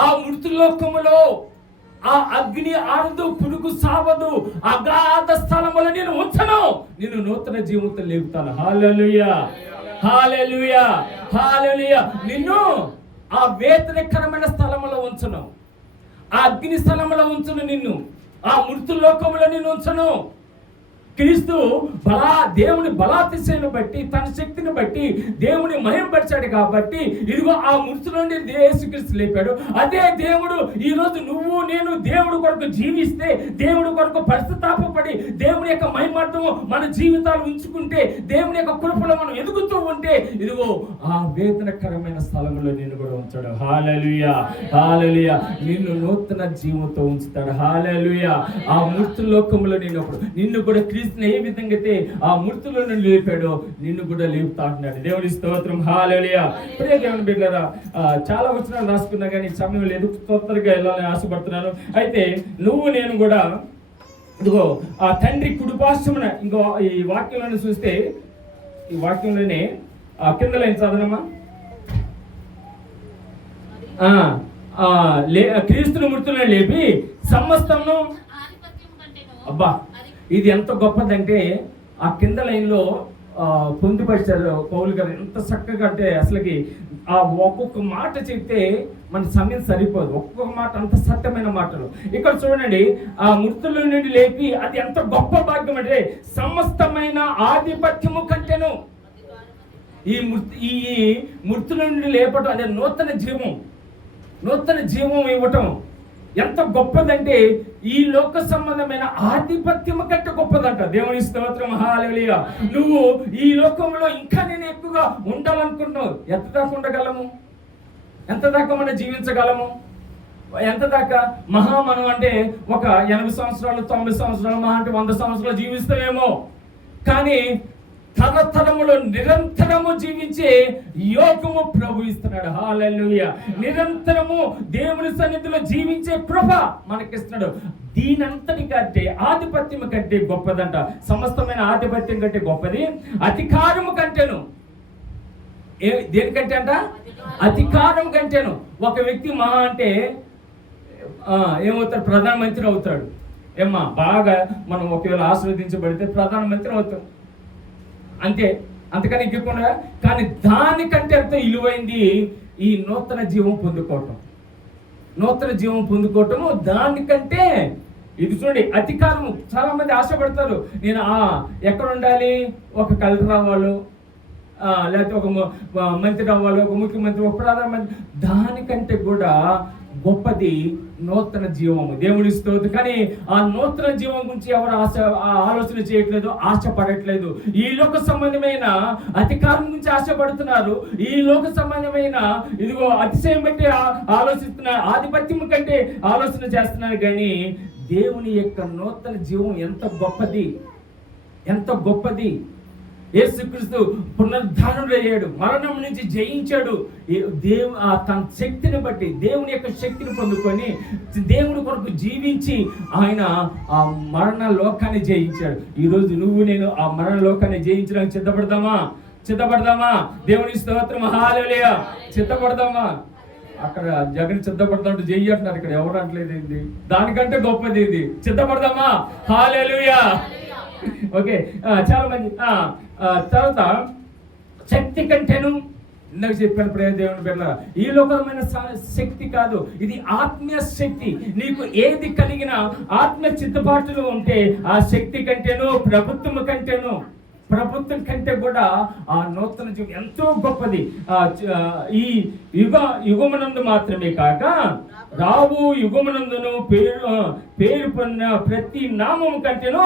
ఆ మృతులోకములో ఆ అగ్ని ఆరదు, పురుగు సావదు, అగాధ స్థలములో నేను ఉంచను, నేను నూతన జీవంతో లేపుతాను. హల్లెలూయా, హల్లెలూయా, హల్లెలూయా. నిన్ను ఆ వేదనకరమైన స్థలములో ఉంచను, ఆ అగ్ని స్థలములో ఉంచను, నిన్ను ఆ మృతు లోకములో నేను ఉంచను. క్రీస్తు దేవుని బలాతిశయను బట్టి, తన శక్తిని బట్టి దేవుని మహింపరిచాడు కాబట్టి ఇదిగో ఆ మృతి నుండి యేసుక్రీస్తు లేపాడు. అదే దేవుడు ఈరోజు నువ్వు నేను దేవుడి కొరకు జీవిస్తే, దేవుడి కొరకు పరిస్థితాపడి దేవుని యొక్క మహిమార్థము మన జీవితాలు ఉంచుకుంటే, దేవుని యొక్క కృపలో మనం ఎదుగుతూ ఉంటే, ఇదిగో ఆ వేదనకరమైన స్థలంలో నిన్ను కూడా ఉంచాడు. హల్లెలూయా, హల్లెలూయా. నిన్ను నూతన జీవంతో ఉంచుతాడు. హల్లెలూయా. ఆ మృతి లోకంలో నిన్ను కూడా ఏ విధంగా అయితే ఆ మృతుల నుండి లేపాడో నిన్ను కూడా లేపుతా అంటున్నాడు. దేవుని స్తోత్రం. హల్లెలూయా. ప్రియ దేవుని బిడ్డలారా, చాలా వచనాలు రాసుకున్నా కానీ సమయం లేదు, తొందరగా వెళ్ళాలని ఆశపడుతున్నాను. అయితే నువ్వు నేను కూడా ఇదిగో ఆ తండ్రి కుడిపార్శ్వమున, ఇంకో ఈ వాక్యంలోనే చూస్తే, ఈ వాక్యంలోనే కింద లైన్ చదవనమ్మా. క్రీస్తును మృతులను లేపి సమస్తమును. అబ్బా, ఇది ఎంత గొప్పదంటే ఆ కింద లైన్లో పొందుపరిచారు పౌలు గారు ఎంత చక్కగా. అంటే అసలుకి ఆ ఒక్కొక్క మాట చెప్తే మన సమయం సరిపోదు, ఒక్కొక్క మాట అంత సత్యమైన మాటలు. ఇక్కడ చూడండి, ఆ మృతుల నుండి లేపి, అది ఎంత గొప్ప భాగ్యం అంటే సమస్తమైన ఆధిపత్యము కంటేను. ఈ మృతుల నుండి లేపటం అంటే నూతన జీవం ఇవ్వటం ఎంత గొప్పదంటే ఈ లోక సంబంధమైన ఆధిపత్యం కంటే గొప్పదంట. దేవుని స్తోత్రం. హల్లెలూయా. నువ్వు ఈ లోకంలో ఇంకా నేను ఎక్కువగా ఉండాలనుకుంటున్నావు. ఎంత దాకా ఉండగలము? ఎంత దాకా మనం జీవించగలము? ఎంత దాకా? మనం అంటే ఒక 80 సంవత్సరాలు 90 సంవత్సరాలు, మహా అంటే 100 సంవత్సరాలు జీవిస్తామేమో. కానీ తరతరములో నిరంతరము జీవించే యోగము ప్రభు ఇస్తున్నాడు. హల్లెలూయా. నిరంతరము దేవుని సన్నిధిలో జీవించే కృప మనకిస్తున్నాడు. దీనంతటి కంటే ఆధిపత్యం కంటే గొప్పదంట. సమస్తమైన ఆధిపత్యం కంటే గొప్పది అధికారము కంటేను. దేనికంటే అంట? అధికారం కంటేను. ఒక వ్యక్తి మహా అంటే ఏమవుతాడు? ప్రధానమంత్రి అవుతాడు. ఏమ్మా, బాగా మనం ఒకవేళ ఆశీర్వదించబడితే ప్రధానమంత్రి అవుతాం, అంతే, అంతకని ఎక్కకుండా. కానీ దానికంటే ఎంతో విలువైంది ఈ నూతన జీవం పొందుకోవటము. దానికంటే ఇది చూడండి, అధికారం. చాలా మంది ఆశపడతారు, నేను ఎక్కడ ఉండాలి? ఒక కలెక్టర్ అవ్వాలి, లేకపోతే ఒక మంత్రి అవ్వాలి, ఒక ముఖ్యమంత్రి, ఒక ప్రధానమంత్రి. దానికంటే కూడా గొప్పది నూతన జీవము. దేవుని స్తోత్రం. కానీ ఆ నూతన జీవం గురించి ఎవరు ఆలోచన చేయట్లేదు, ఆశపడట్లేదు. ఈ లోక సంబంధమైన అధికారం గురించి ఆశపడుతున్నారు. ఈ లోక సంబంధమైన ఇదిగో అతిశయం బట్టి ఆలోచిస్తున్నారు, ఆధిపత్యం కంటే ఆలోచన చేస్తున్నారు. కానీ దేవుని యొక్క నూతన జీవం ఎంత గొప్పది. యేసుక్రీస్తు పునరుద్ధానుడయ్యాడు, మరణం నుంచి జయించాడు. తన శక్తిని బట్టి, దేవుని యొక్క శక్తిని పొందుకొని దేవుని కొరకు జీవించి ఆయన ఆ మరణ లోకాన్ని జయించాడు. ఈరోజు నువ్వు నేను ఆ మరణ లోకాన్ని జయించడానికి సిద్ధపడదామా? సిద్ధపడదామా? దేవుని స్తోత్రం, హల్లెలూయా. సిద్ధపడదామా? అక్కడ జగన్ సిద్ధపడతాడు చెయ్యి అంటున్నారు, ఇక్కడ ఎవరు అంటలేదు. ఏంది దానికంటే గొప్పది ఇది. సిద్ధపడదామా? హల్లెలూయా. ఓకే, చాలా మంది తర్వాత శక్తి కంటేను ఇందాక చెప్పాను ప్రియ దేవుని బిడ్డలారా, ఈ లోకమైన శక్తి కాదు, ఇది ఆత్మీయ శక్తి. నీకు ఏది కలిగినా ఆత్మ చిత్తపాటులు ఉంటే ఆ శక్తి కంటేను, ప్రభుత్వం కంటేను, ప్రభుత్వం కంటే కూడా ఆ నూతన జీవం ఎంతో గొప్పది. ఈ యుగమునందు మాత్రమే కాక రావు యుగమునందును పేరు పొందిన ప్రతి నామము కంటేను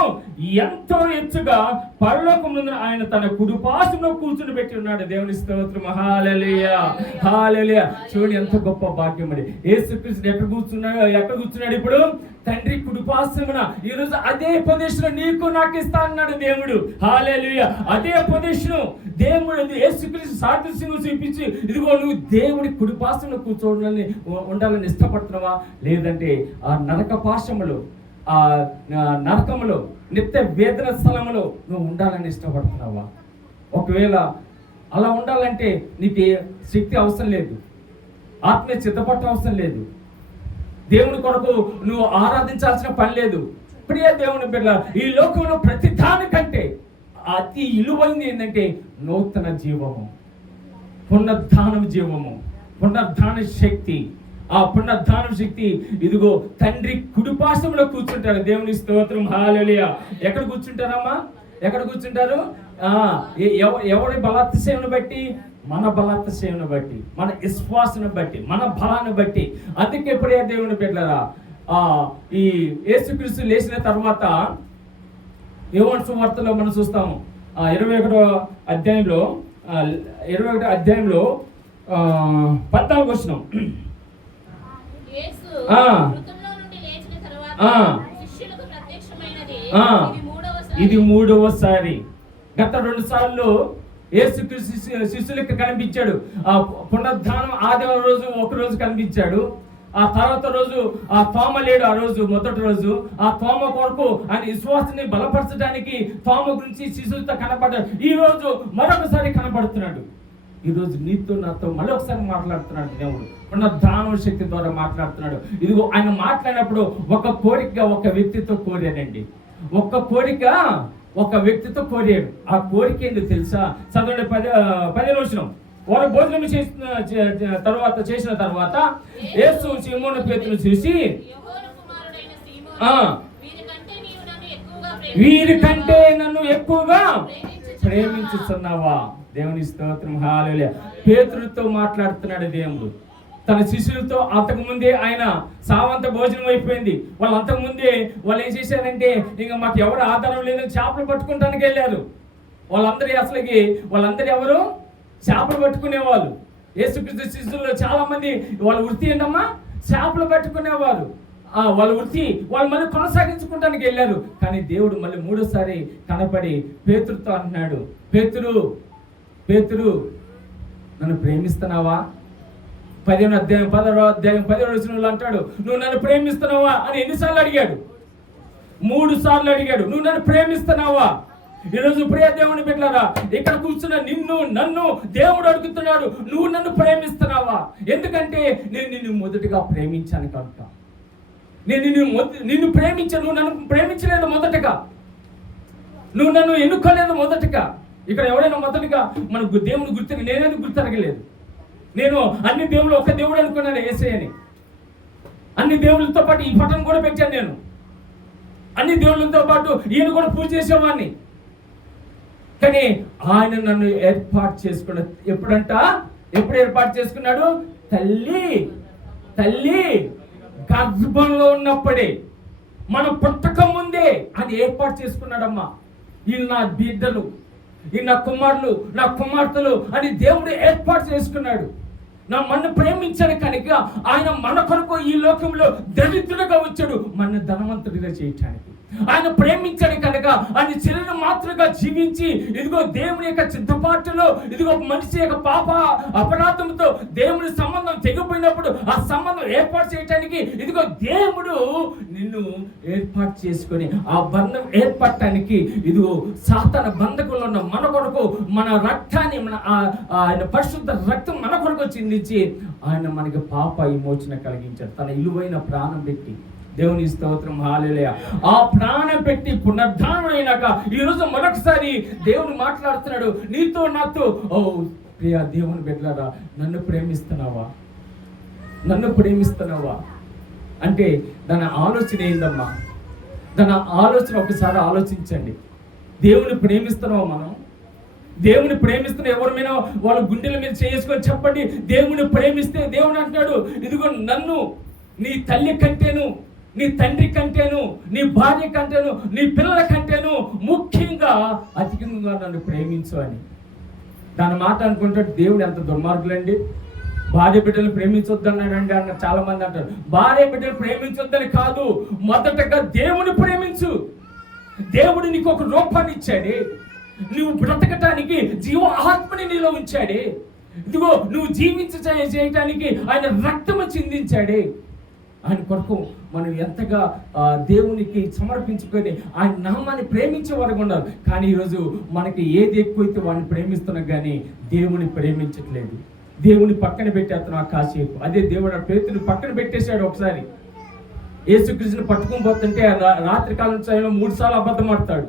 ఎంతో హెచ్చుగా పరలోకమునందు ఆయన తన కుడిపార్శ్వములో కూర్చుని పెట్టి ఉన్నాడు. దేవుని స్తోత్రం, హల్లెలూయా, హల్లెలూయా. చూడండి ఎంత గొప్ప భాగ్యం అండి. యేసుక్రీస్తు ఎక్కడ కూర్చున్నాడు ఇప్పుడు? తండ్రి కుడిపార్శ్వమున. ఈ రోజు అదే పొజిషన్ నీకు నాకు ఇస్తా అన్నాడు దేవుడు. హల్లెలూయా. అదే పొజిషన్ దేవుడు యేసుక్రీస్తు సాదృశ్యం చూపించి, ఇదిగో నువ్వు దేవుడి కుడిపార్శ్వమున కూర్చోవాలని ఉండాలని ఇష్టపడుతున్నావా? లేదంటే ఆ నరక పాశములో, ఆ నరకములో, నిత్య వేదన స్థలములో నువ్వు ఉండాలని ఇష్టపడుతున్నావా? ఒకవేళ అలా ఉండాలంటే నీకు శక్తి అవసరం లేదు, ఆత్మీయ సిద్ధపట్ట అవసరం లేదు, దేవుని కొరకు నువ్వు ఆరాధించాల్సిన పని లేదు. ప్రియ దేవుని బిడ్డ, ఈ లోకంలో ప్రతి దానికంటే అతి విలువైంది ఏంటంటే నూతన జీవము, పునరుద్ధానం జీవము, పునరుద్ధాన శక్తి. ఆ పునరుద్ధాన శక్తి ఇదిగో తండ్రి కుడిపార్శ్వములో కూర్చుంటారు. దేవుని స్తోత్రం, హల్లెలూయా. ఎక్కడ కూర్చుంటారమ్మా? ఎక్కడ కూర్చుంటారు? ఎవరి బలాత్సేవను బట్టి? మన బలాత్సేవను బట్టి, మన విశ్వాసను బట్టి, మన బలాన్ని బట్టి. అందుకే ప్రియ దేవుని బిడ్డలారా, ఈ యేసుక్రీస్తు లేచిన తర్వాత యోహాను సువార్తలో మనం చూస్తాము 21వ అధ్యాయంలో 14వ వచనం. ఇది మూడవసారి. గత 2 సార్లు యేసుక్రీస్తు శిష్యులకు కనిపించాడు. ఆ పునరుద్ధానం ఆదివారం రోజు ఒక రోజు కనిపించాడు. ఆ తర్వాత రోజు ఆ తోమ లేడు. ఆ రోజు మొదటి రోజు ఆ తోమ కొరకు ఆయన విశ్వాసాన్ని బలపరచడానికి తోమ గురించి శిష్యులతో కనపడ్డాడు. ఈ రోజు మరొకసారి కనపడుతున్నాడు. ఈ రోజు నీతో నాతో మరొకసారి మాట్లాడుతున్నాడు దేవుడు. పునరుద్ధాన శక్తి ద్వారా మాట్లాడుతున్నాడు. ఇదిగో ఆయన మాట్లాడినప్పుడు ఒక కోరిక ఒక వ్యక్తితో కోరాడండి. ఒక కోరిక ఒక వ్యక్తితో కోరాడు. ఆ కోరిక ఏంటో తెలుసా? చదవండి 10వ వచనం. వారు భోజనం చేసిన తర్వాత యేసు సీమోను పేతురును చూసి, వీరికంటే నన్ను ఎక్కువగా ప్రేమించుతున్నావా? దేవుని స్తోత్రం, హల్లెలూయా. పేతురుతో మాట్లాడుతున్నాడు దేవుడు. తన శిష్యులతో అంతకుముందే ఆయన సావంత భోజనం అయిపోయింది. వాళ్ళు అంతకుముందే వాళ్ళు ఏం చేశారంటే, ఇంకా మాకు ఎవరు ఆధారం లేదని చేపలు పట్టుకుంటానికి వెళ్ళారు. వాళ్ళందరూ ఎవరు? చేపలు పట్టుకునేవాళ్ళు. యేసుక్రీస్తు శిష్యుల్లో చాలా మంది వాళ్ళ వృత్తి ఏంటమ్మా? చేపలు పట్టుకునేవారు. వాళ్ళ వృత్తి వాళ్ళు మళ్ళీ కొనసాగించుకుంటానికి వెళ్ళారు. కానీ దేవుడు మళ్ళీ 3వసారి కనపడి పేతురుతో అంటున్నాడు, పేతురు నన్ను ప్రేమిస్తున్నావా? 10వ అధ్యాయం 10వ వచనంలో అంటాడు, నువ్వు నన్ను ప్రేమిస్తున్నావా అని ఎన్నిసార్లు అడిగాడు? 3 సార్లు అడిగాడు, నువ్వు నన్ను ప్రేమిస్తున్నావా? ఈరోజు ప్రియ దేవుని బిడ్డలారా, ఇక్కడ కూర్చున్న నన్ను దేవుడు అడుగుతున్నాడు, నువ్వు నన్ను ప్రేమిస్తున్నావా? ఎందుకంటే నేను నిన్ను మొదటగా ప్రేమించాను కనుక. నేను నిన్ను ప్రేమించాను. నువ్వు నన్ను ప్రేమించలేదు మొదటగా, నువ్వు నన్ను ఎన్నుకోలేదు మొదటగా. ఇక్కడ ఎవరైనా మొదటగా మనకు దేవుని గుర్తు, నేనేది గుర్తరగలేదు. నేను అన్ని దేవుళ్ళు ఒక దేవుడు అనుకున్నాను, యేసయ్యని. అన్ని దేవుళ్ళతో పాటు ఈ పటం కూడా పెట్టాను. నేను అన్ని దేవుళ్ళతో పాటు ఈయన కూడా పూజ చేసేవాడిని. కానీ ఆయన నన్ను ఏర్పాటు చేసుకున్నాడు. ఎప్పుడు ఏర్పాటు చేసుకున్నాడు? తల్లి గర్భంలో ఉన్నప్పుడే, మనం పుట్టక ముందే ఆయన ఏర్పాటు చేసుకున్నాడమ్మా. వీళ్ళు నా బిడ్డలు, ఈ నా కుమారులు, నా కుమార్తెలు అని దేవుడు ఏర్పాటు చేసుకున్నాడు. మనను ప్రేమించాడు కనుక ఆయన మన కొరకు ఈ లోకంలో దరిద్రుడుగా వచ్చాడు, మన ధనవంతుడిగా చేయటానికి. ఆయన ప్రేమించాడు కనుక ఆయన శరీరం మాత్రమే జీవించి ఇదిగో దేవుని యొక్క సిద్ధపాటులో ఇదిగో మనిషి యొక్క పాప అపరాధంతో దేవుని సంబంధం తెగిపోయినప్పుడు ఆ సంబంధం ఏర్పాటు చేయడానికి ఇదిగో దేవుడు నిన్ను ఏర్పాటు చేసుకొని ఆ బంధం ఏర్పడటానికి ఇదిగో సాతాన బంధకుల్లో ఉన్న మన కొరకు మన రక్తాన్ని మన ఆయన పరిశుద్ధ రక్తం మన కొరకు చిందించి ఆయన మనకి పాప విమోచన కలిగించాడు. తన విలువైన ప్రాణం పెట్టి, దేవుని స్తోత్రం, హల్లెలూయా. ఆ ప్రాణం పెట్టి పునరుద్ధానం అయినాక ఈరోజు మరొకసారి దేవుడు మాట్లాడుతున్నాడు నీతో నాతో. ఓ ప్రియా దేవుని బిడ్డలారా, నన్ను ప్రేమిస్తున్నావా? నన్ను ప్రేమిస్తున్నావా అంటే దాని ఆలోచన ఏందమ్మా? దాని ఆలోచన ఒకసారి ఆలోచించండి. దేవుని ప్రేమిస్తున్నావా? మనం దేవుని ప్రేమిస్తున్న ఎవరిమైనా వాళ్ళ గుండెల మీద చేసుకొని చెప్పండి, దేవుని ప్రేమిస్తే దేవుడు అంటున్నాడు ఇదిగో నన్ను నీ తల్లి కంటేను, నీ తండ్రి కంటేను, నీ భార్య కంటేను, నీ పిల్లల కంటేను ముఖ్యంగా అధికంగా నన్ను ప్రేమించు అని. దాని మాట అనుకుంటాడు దేవుడు ఎంత దుర్మార్గులండి. భార్య బిడ్డలు ప్రేమించొద్దన్నాడండి అన్న చాలా మంది అంటారు. భార్య బిడ్డలు ప్రేమించొద్దని కాదు, మొదటగా దేవుని ప్రేమించు. దేవుడు నీకు ఒక రూపాన్ని ఇచ్చాడే, నువ్వు బ్రతకటానికి జీవ ఆత్మని నీలో ఉంచాడే, ఇదిగో నువ్వు చేయటానికి ఆయన రక్తము చిందించాడే. ఆయన కొరకు మనం ఎంతగా దేవునికి సమర్పించుకొని ఆయన నామాన్ని ప్రేమించే వరకు ఉండాలి. కానీ ఈరోజు మనకి ఏది ఎక్కువైతే వాడిని ప్రేమిస్తున్నాం కానీ దేవుని ప్రేమించట్లేదు. దేవుని పక్కన పెట్టేస్తున్నాం కాసేపు. అదే దేవుడు పేతుని పక్కన పెట్టేశాడు. ఒకసారి యేసుక్రీస్తుని పట్టుకొని పోతుంటే రాత్రి కాలం సమయంలో 3 సార్లు అబద్ధం ఆడతాడు.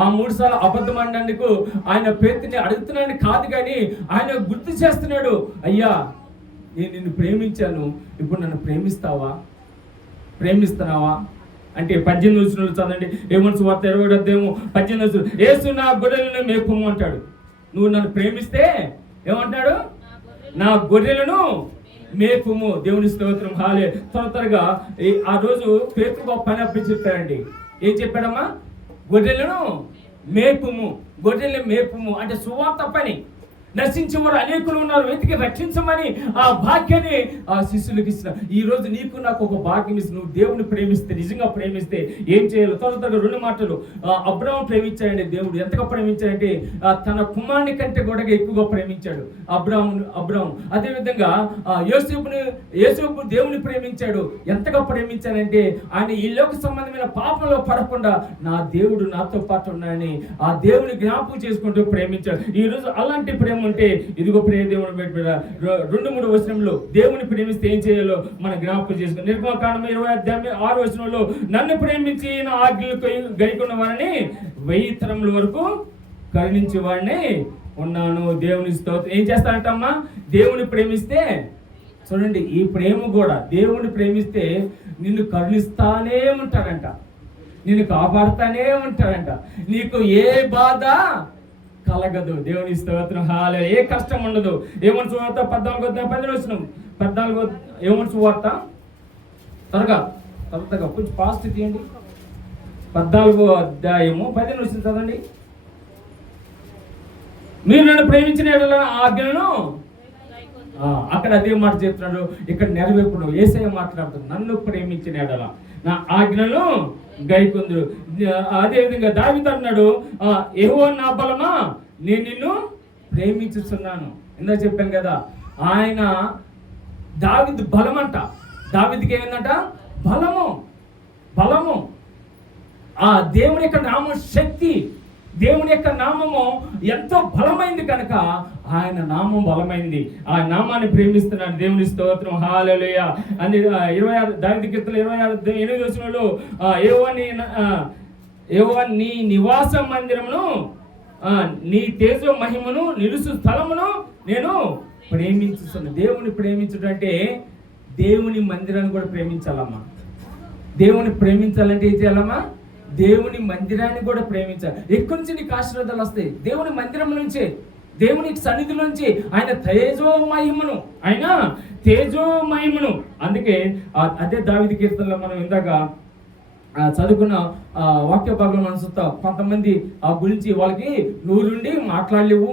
ఆ 3 సార్లు అబద్ధం ఆడినందుకు ఆయన పేతుని అడుగుతున్నాడు కాదు కానీ ఆయన గుర్తు చేస్తున్నాడు, అయ్యా నేను నిన్ను ప్రేమించాను, ఇప్పుడు నన్ను ప్రేమిస్తున్నావా అంటే 18 వచనంలో చదవండి. యోహాను సువార్త 20వ అధ్యాయము 18వ వచనం, యేసు నా గొర్రెలను మేపుము అంటాడు. నువ్వు నన్ను ప్రేమిస్తే ఏమంటాడు? నా గొర్రెలను మేపుము. దేవుని స్తోత్రం, హల్లెలూయా. త్వరగా ఆ రోజు పేతురుకు ఒక పని అప్పి చెప్పారండి. ఏం చెప్పాడమ్మా? గొర్రెలను మేపుము. గొర్రెలను మేపుము అంటే సువార్త పని. నశించేవారు అనేకులు ఉన్నారు, వెతికి రక్షించమని ఆ భాగ్యాన్ని ఆ శిష్యులకు ఇచ్చిన. ఈ రోజు నీకు నాకు ఒక భాగ్యం ఇస్తుంది. నువ్వు దేవుని ప్రేమిస్తే, నిజంగా ప్రేమిస్తే ఏం చేయాలి? త్వరగా 2 మాటలు. అబ్రాహాం ప్రేమించాడండి. దేవుడు ఎంతగా ప్రేమించాడంటే తన కుమారుని కంటే కూడా ఎక్కువగా ప్రేమించాడు అబ్రాహాం. అదేవిధంగా యోసేపు దేవుని ప్రేమించాడు. ఎంతగా ప్రేమించాడంటే ఆయన ఈ లోక సంబంధమైన పాపంలో పడకుండా నా దేవుడు నాతో పాటు ఉన్నాడని ఆ దేవుని జ్ఞాపకం చేసుకుంటూ ప్రేమించాడు. ఈ రోజు అలాంటి ప్రేమ అంటే ఇదిగో ప్రియ దేవుని బిడ్డ 2-3 వచనంలో దేవుని ప్రేమిస్తే ఏం చేయాలో మనం జ్ఞాపకం చేసుకుని, నిర్గమకాండం 20వ అధ్యాయం 6వ వచనంలో నన్ను ప్రేమించి నా ఆజ్ఞలు గైకొన్న వారిని 1000 తరముల వరకు కరుణించే వాడిని ఉన్నాను. దేవుని స్తోత్రం. ఏం చేస్తానంటమ్మా? దేవుని ప్రేమిస్తే చూడండి, ఈ ప్రేమ కూడా దేవుని ప్రేమిస్తే నిన్ను కరుణిస్తానే ఉంటాడంట, నిన్ను కాపాడుతానే ఉంటాడంట, నీకు ఏ బాధ కలగదు. దేవుని స్తోత్రం, హల్లెలూయా. ఏ కష్టం ఉండదు. యోహాను సువార్త 14వ అధ్యాయం 10వ వచనం. 14 యోహాను సువార్త త్వరగా కొంచెం ఫాస్ట్ తీయండి. 14వ అధ్యాయము 10వ వచనం చదవండి. మీరు నన్ను ప్రేమించిన యెడల ఆజ్ఞలను, అక్కడ అదే మాట చెప్తున్నాడు, ఇక్కడ నెరవేర్పుడు యేసయ్య మాట్లాడుతున్నాడు. నన్ను ప్రేమించిన యెడల నా ఆజ్ఞలను గైకొందురు. అదేవిధంగా దావీదు అన్నాడు, యెహోవా నా బలమా, నేను నిన్ను ప్రేమించుతున్నాను. ఇందా చెప్పాను కదా, ఆయన దావీదు బలం అంట. దావీదుకి ఏమైందంట? బలము. ఆ దేవుని యొక్క నామం శక్తి, దేవుని యొక్క నామము ఎంతో బలమైంది కనుక ఆయన నామం బలమైంది. ఆ నామాన్ని ప్రేమిస్తున్నాడు. దేవుని స్తోత్రం, హల్లెలూయా. అని 26 దావీదు కీర్తన 26:8 వచనంలో యెహోవా నీ నివాస మందిరమును, నీ తేజో మహిమను నిలుసు స్థలమును నేను ప్రేమించుతున్నాను. దేవుని ప్రేమించడం అంటే దేవుని మందిరాన్ని కూడా ప్రేమించాలమ్మా. దేవుని ప్రేమించాలంటే ఏం చేయాలమ్మా? దేవుని మందిరాన్ని కూడా ప్రేమించాలి. ఎక్కడి నుంచి నీకు ఆశీర్వాదాలు వస్తాయి? దేవుని మందిరం నుంచే, దేవుని సన్నిధి నుంచి. ఆయన తేజోమహిమను. అందుకే అదే దావీదు కీర్తనలో మనం ఇందాక చదువుకున్న వాక్య భాగంలో మనం చూస్తాం. కొంతమంది ఆ గురించి వాళ్ళకి నోరుండి మాట్లాడలేవు,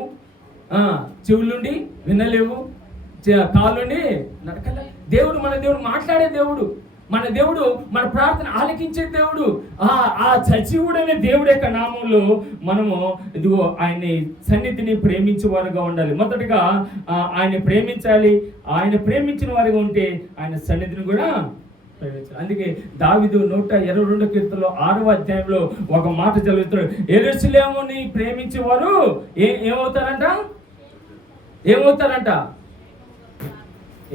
చెవులుండి వినలేవు, కాళ్ళుండి నడకలే. మన దేవుడు మాట్లాడే దేవుడు. మన దేవుడు మన ప్రార్థన ఆలకించే దేవుడు. ఆ సజీవుడనే దేవుడి యొక్క నామంలో మనము ఇదిగో ఆయన్ని సన్నిధిని ప్రేమించేవారుగా ఉండాలి. మొదటగా ఆయన ప్రేమించాలి. ఆయన ప్రేమించిన వారిగా ఉంటే ఆయన సన్నిధిని కూడా ప్రేమించాలి. అందుకే దావీదు 122 కీర్తనలో 6వ అధ్యాయంలో ఒక మాట చదువుతాడు, యెరూషలేముని ప్రేమించేవారు ఏమవుతారంట?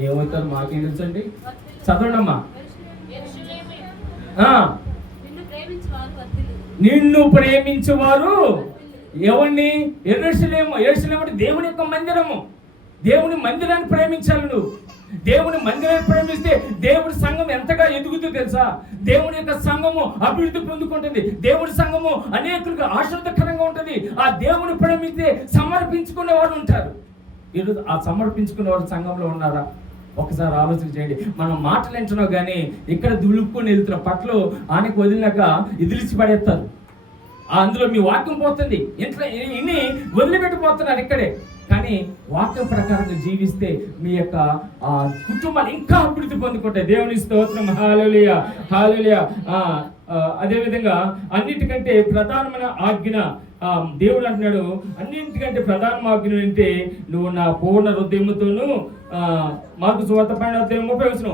ఏమవుతారు మాకేం తెలుసండి, చదవండమ్మా. నిన్ను ప్రేమించేవారు ఎవరిని? యెరూషలేము. యెరూషలేము అంటే దేవుని యొక్క మందిరము. దేవుని మందిరాన్ని ప్రేమించాలి నువ్వు. దేవుని మందిరాన్ని ప్రేమిస్తే దేవుడి సంఘం ఎంతగా ఎదుగుతుందో తెలుసా? దేవుని యొక్క సంఘము అభివృద్ధి పొందుకుంటుంది. దేవుడి సంఘము అనేకులకు ఆశ్రదకరంగా ఉంటుంది. ఆ దేవుని ప్రేమిస్తే సమర్పించుకునే వారు ఉంటారు. ఈరోజు ఆ సమర్పించుకునే వారు సంఘంలో ఉన్నారా? ఒకసారి ఆలోచన చేయండి. మనం మాటలు వింటున్నాం కానీ ఇక్కడ దులుపుకొని వెళ్తున్న పట్లు ఆయనకు వదిలినాక ఇదిలిచి పడేస్తారు. అందులో మీ వాక్యం పోతుంది. ఇంట్లో ఇన్ని వదిలిపెట్టిపోతున్నారు ఇక్కడే. కానీ వాక్యం ప్రకారంగా జీవిస్తే మీ యొక్క కుటుంబాలు ఇంకా అభివృద్ధి పొందుకుంటాయి. దేవుని స్తోత్రం. హల్లెలూయా, హల్లెలూయా. అదేవిధంగా అన్నిటికంటే ప్రధానమైన ఆజ్ఞ దేవుడు అంటున్నాడు, అన్నింటికంటే ప్రధాన ఆజ్ఞ అంటే నువ్వు నా పూర్ణ హృదయముతోను, మార్కు సువార్త 12:30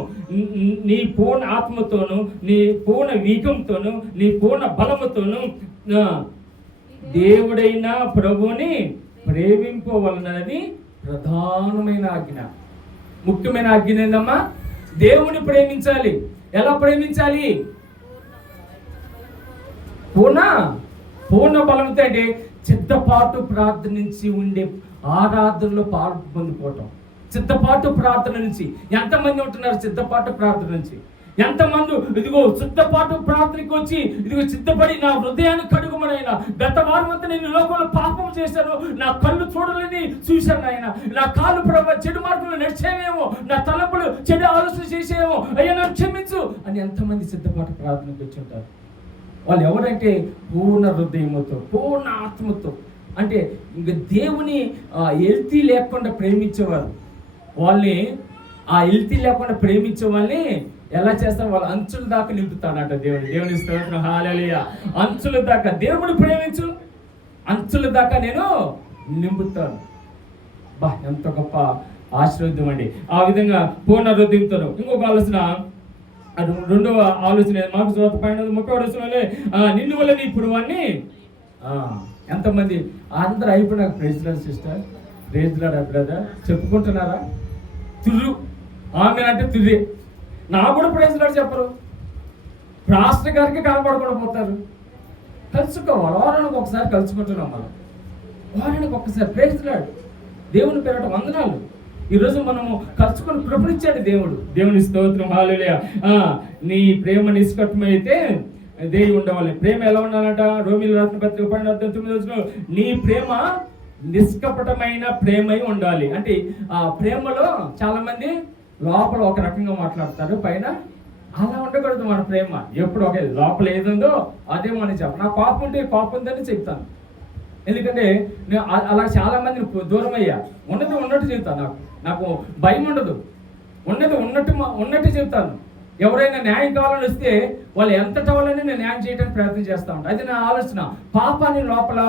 నీ పూర్ణ ఆత్మతోను, నీ పూర్ణ వీకంతోను, నీ పూర్ణ బలముతోను దేవుడైన ప్రభువుని ప్రేమింపవలనని ప్రధానమైన ఆజ్ఞ. ముఖ్యమైన ఆజ్ఞ ఏందమ్మా? దేవుని ప్రేమించాలి. ఎలా ప్రేమించాలి? పూర్ణ బలంతో. అంటే చిత్తపాటు ప్రార్థన నుంచి ఉండే ఆరాధనలో పాలు పొందుకోవటం. చిత్తపాటు ప్రార్థన నుంచి ఎంతమంది ఉంటున్నారు? చిత్తపాటు ప్రార్థన నుంచి ఎంతమంది ఇదిగో సిద్ధపాటు ప్రార్థనకి వచ్చి ఇదిగో సిద్ధపడి నా హృదయాన్ని కడుగుమనైనా, గత వారం అంతా నేను లోకంలో పాపం చేశాను, నా కళ్ళు చూడలేని చూశాను ఆయన, నా కాళ్ళు ప్రభు చెడు మార్గంలో నడిచేవేమో, నా తలంపులు చెడు ఆలోచన చేసేమో, అయ్యా నన్ను క్షమించు అని ఎంతమంది సిద్ధపాటు ప్రార్థనకు వచ్చి ఉంటారు. వాళ్ళు ఎవరంటే పూర్ణ హృదయముతో, పూర్ణ ఆత్మతో. అంటే ఇంక దేవుని ఎల్తీ లేకుండా ప్రేమించేవారు. వాళ్ళని ఎల్తీ లేకుండా ప్రేమించే వాళ్ళని ఎలా చేస్తాం? వాళ్ళ అంచుల దాకా నింపుతాడట దేవుడు. దేవుని స్తోత్రం. హల్లెలూయా. అంచుల దాకా దేవుడు ప్రేమించు, అంచుల దాకా నేను నింపుతాను. బా, ఎంత గొప్ప ఆశీర్వాదం అండి. ఆ విధంగా పూర్ణ హృదయంతో. ఇంకొక ఆలోచన, రెండవ ఆలోచన మార్కు సువార్త 12:30 నిన్ను వల్ల నీ పురువాన్ని. ఎంతమంది అందరూ అయిపోయినాక praise lord sister, praise lord brother చెప్పుకుంటున్నారా? తుర్రు ఆమె అంటే తుర్రే. నాకు కూడా ప్రైజ్ లార్డ్ చెప్పరు. పాస్టర్ గారికి కనపడకుండా పోతారు. కలుసుకోవాలి. వారానికి ఒకసారి కలుసుకుంటున్నాం మనం. వారానికి ఒక్కసారి ప్రైజ్ లార్డ్, దేవుని పేరట వందనాలు. ఈరోజు మనము కలుసుకొని కృపనిచ్చాడు దేవుడు. దేవుని స్తోత్రం. హల్లెలూయా. నీ ప్రేమ నిష్కపటమైతే దేవి ఉండవాలి. ప్రేమ ఎలా ఉండాలంట? రోమీయుల రాసిన పత్రిక 12:9 నీ ప్రేమ నిష్కపటమైన ప్రేమై ఉండాలి. అంటే ఆ ప్రేమలో చాలా మంది లోపల ఒక రకంగా మాట్లాడతారు, పైన అలా ఉండకూడదు. మన ప్రేమ ఎప్పుడు ఒకే లోపల ఏదుందో అదే మనం చెప్ప. నా కోపం ఉంటే కోపం ఉందని చెప్తాను. ఎందుకంటే నేను అలా చాలా మందిని దూరం అయ్యా. ఉన్నట్టు చెప్తాను. నాకు భయం ఉండదు. ఉన్నట్టు చెప్తాను. ఎవరైనా న్యాయం కావాలని వస్తే వాళ్ళు ఎంత కావాలని నేను న్యాయం చేయడానికి ప్రయత్నం చేస్తూ ఉంటాను. అది నా ఆలోచన. పాపాన్ని లోపల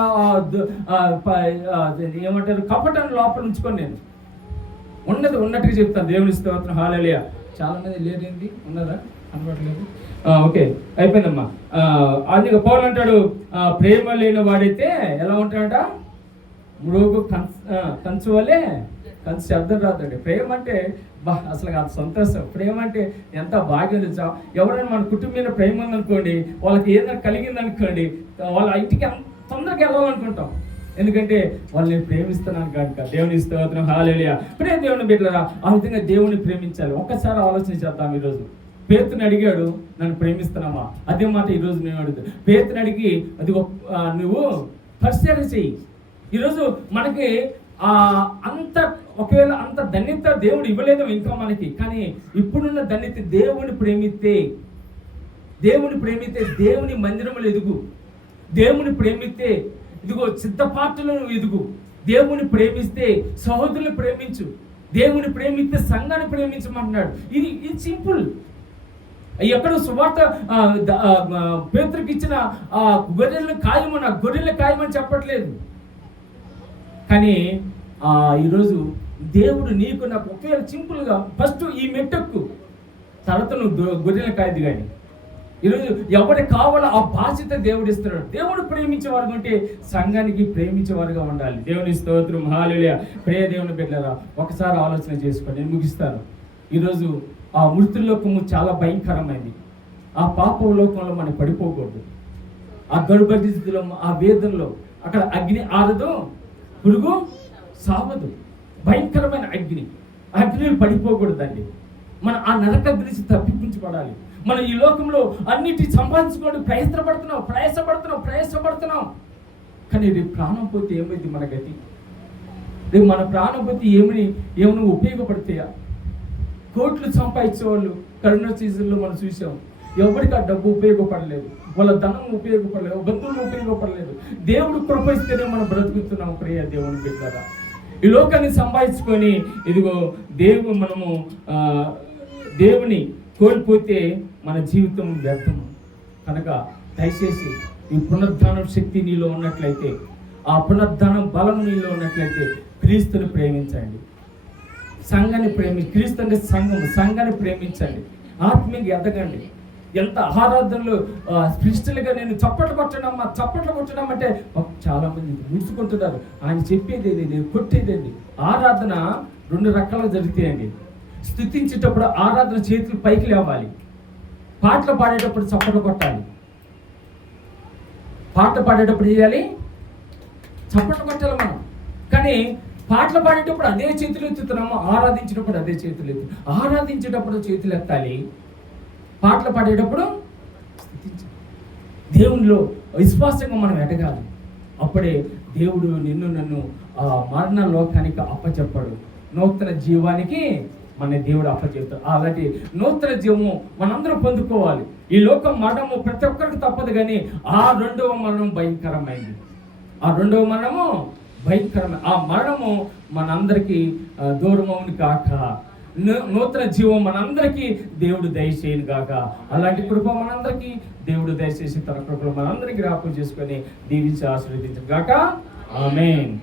ఏమంటారు, కపటాన్ని లోపల ఉంచుకొని నేను ఉన్నట్టుగా చెప్తాను. దేవుని స్తోత్రం. హల్లెలూయా. చాలా మంది లేదేంటి, ఉన్నారా? కనబడలేదు. ఓకే, అయిపోయిందమ్మా. అందుకే పౌలు అంటాడు, ప్రేమ లేని వాడైతే ఎలా ఉంటాడంట? మృగు కంచు వలే. కంచు శబ్దం రాదండి. ప్రేమ అంటే అసలు అది సంతోషం. ప్రేమ అంటే ఎంత భాగ్యం తెలుసా? ఎవరైనా మన కుటుంబం మీద ప్రేమ ఉందనుకోండి, వాళ్ళకి ఏదైనా కలిగిందనుకోండి, వాళ్ళ ఇంటికి తొందరగా వెళ్ళాలనుకుంటాం. ఎందుకంటే వాళ్ళని ప్రేమిస్తున్నాను కనుక. దేవుని స్తోత్రం. హల్లెలూయా. ప్రేమ దేవుని బిడ్డలారా, ఆ విధంగా దేవుని ప్రేమించాలి. ఒక్కసారి ఆలోచన చేద్దాం. ఈరోజు పేతుని అడిగాడు, నన్ను ప్రేమిస్తున్నావా? అదే మాట ఈరోజు నేను అడుగుతాను. పేతుని అడిగి అది నువ్వు పరిశీలన చెయ్యి. ఈరోజు మనకి ఒకవేళ అంత ధన్యత దేవుడు ఇవ్వలేదు ఇంకా మనకి, కానీ ఇప్పుడున్న ధన్యత దేవుని ప్రేమిస్తే దేవుని మందిరములు ఎదుగు. దేవుని ప్రేమిస్తే ఇదిగో సిద్ధపాటులో నువ్వు ఎదుగు. దేవుని ప్రేమిస్తే సహోదరుని ప్రేమించు. దేవుని ప్రేమిస్తే సంఘాన్ని ప్రేమించమంటున్నాడు. ఇది సింపుల్. ఎక్కడ సువార్త పేతురుకి ఇచ్చిన ఆ గొర్రెలను కాయమని చెప్పట్లేదు. కానీ ఈరోజు దేవుడు నీకు నాకు ఒకవేళ సింపుల్గా ఫస్ట్ ఈ మెట్టెక్కు, తర్వాత నువ్వు గొర్రెల కాయదు. కానీ ఈరోజు ఎవరికి కావాలో ఆ బాధ్యత దేవుడు ఇస్తున్నాడు. దేవుడు ప్రేమించేవారు అంటే సంఘానికి ప్రేమించేవారుగా ఉండాలి. దేవుని స్తోత్రం, హల్లెలూయా. ప్రియ దేవుని బిడ్డలారా, ఒకసారి ఆలోచన చేసుకోండి, నేను ముగిస్తాను. ఈరోజు ఆ మృతుల్లోకము చాలా భయంకరమైంది. ఆ పాప లోకంలో మనం పడిపోకూడదు. ఆ గర్భస్థితిలో, ఆ వేదనలో అక్కడ అగ్ని ఆరదు, పురుగు సావదు. భయంకరమైన అగ్నిలో పడిపోకూడదండి. మనం ఆ నరకగ్ని నుంచి తప్పించబడాలి. మనం ఈ లోకంలో అన్నిటి సంపాదించుకోండి ప్రయాసపడుతున్నాం. కానీ రేపు ప్రాణం పోతే ఏమైంది మన గతి? రేపు మన ప్రాణం పోతే ఏమైనా ఉపయోగపడతాయా? కోట్లు సంపాదించే వాళ్ళు కరోనా సీజన్లో మనం చూసాం. ఎవరికి ఆ డబ్బు ఉపయోగపడలేదు, వాళ్ళ ధనం ఉపయోగపడలేదు, బంధువులు ఉపయోగపడలేదు. దేవుడు కృప ఇస్తేనే మనం బ్రతుకుతున్నాం. ప్రియ దేవుని బిడ్డలారా, ఈ లోకాన్ని సంపాదించుకొని ఇదిగో మనము దేవుని కోల్పోతే మన జీవితం వ్యర్థం. కనుక దయచేసి ఈ పునరుద్ధానం శక్తి నీలో ఉన్నట్లయితే, ఆ పునరుద్ధానం బలం నీలో ఉన్నట్లయితే క్రీస్తుని ప్రేమించండి, సంఘాన్ని క్రీస్తు అంటే సంఘాన్ని ప్రేమించండి, ఆత్మీయంగా ఎదగండి. ఎంత ఆరాధనలు స్పిరిచువల్గా నేను చప్పట్లు కొట్టడం అంటే చాలా మంది ముడుచుకుంటున్నారు. ఆయన చెప్పేది ఏది, నేను కొట్టేదేంటి? ఆరాధన 2 రకాలుగా జరుగుతాయండి. స్తుతించేటప్పుడు ఆరాధన చేతులు పైకి లేవాలి, పాటలు పాడేటప్పుడు చప్పట్లు కొట్టాలి. పాటలు పాడేటప్పుడు చేయాలి, చప్పట్లు కొట్టాలి మనం. కానీ పాటలు పాడేటప్పుడు అదే చేతులు ఎత్తుతున్నాము, ఆరాధించేటప్పుడు అదే చేతులు ఆరాధించేటప్పుడు చేతులు ఎత్తాలి, పాటలు పాడేటప్పుడు దేవునిలో విశ్వాసంగా మనం ఎదగాలి. అప్పుడే దేవుడు నన్ను ఆ మరణ లోకానికి అప్పచెప్పాడు, నూతన జీవానికి మన దేవుడు అప్పచెప్తాడు. అలాంటి నూతన జీవము మనందరం పొందుకోవాలి. ఈ లోకం మరణము ప్రతి ఒక్కరికి తప్పదు, కానీ ఆ 2వ మరణం భయంకరమైంది. ఆ మరణము మనందరికీ దూరమవును కాక, నూతన జీవం మనందరికీ దేవుడు దయచేయను కాక. అలాంటి కృప మనందరికీ దేవుడు దయచేసి తన కృపను మనందరికీ జ్ఞాపకం చేసుకొని దీవించి ఆశీర్వదించను కాక. ఆమేన్.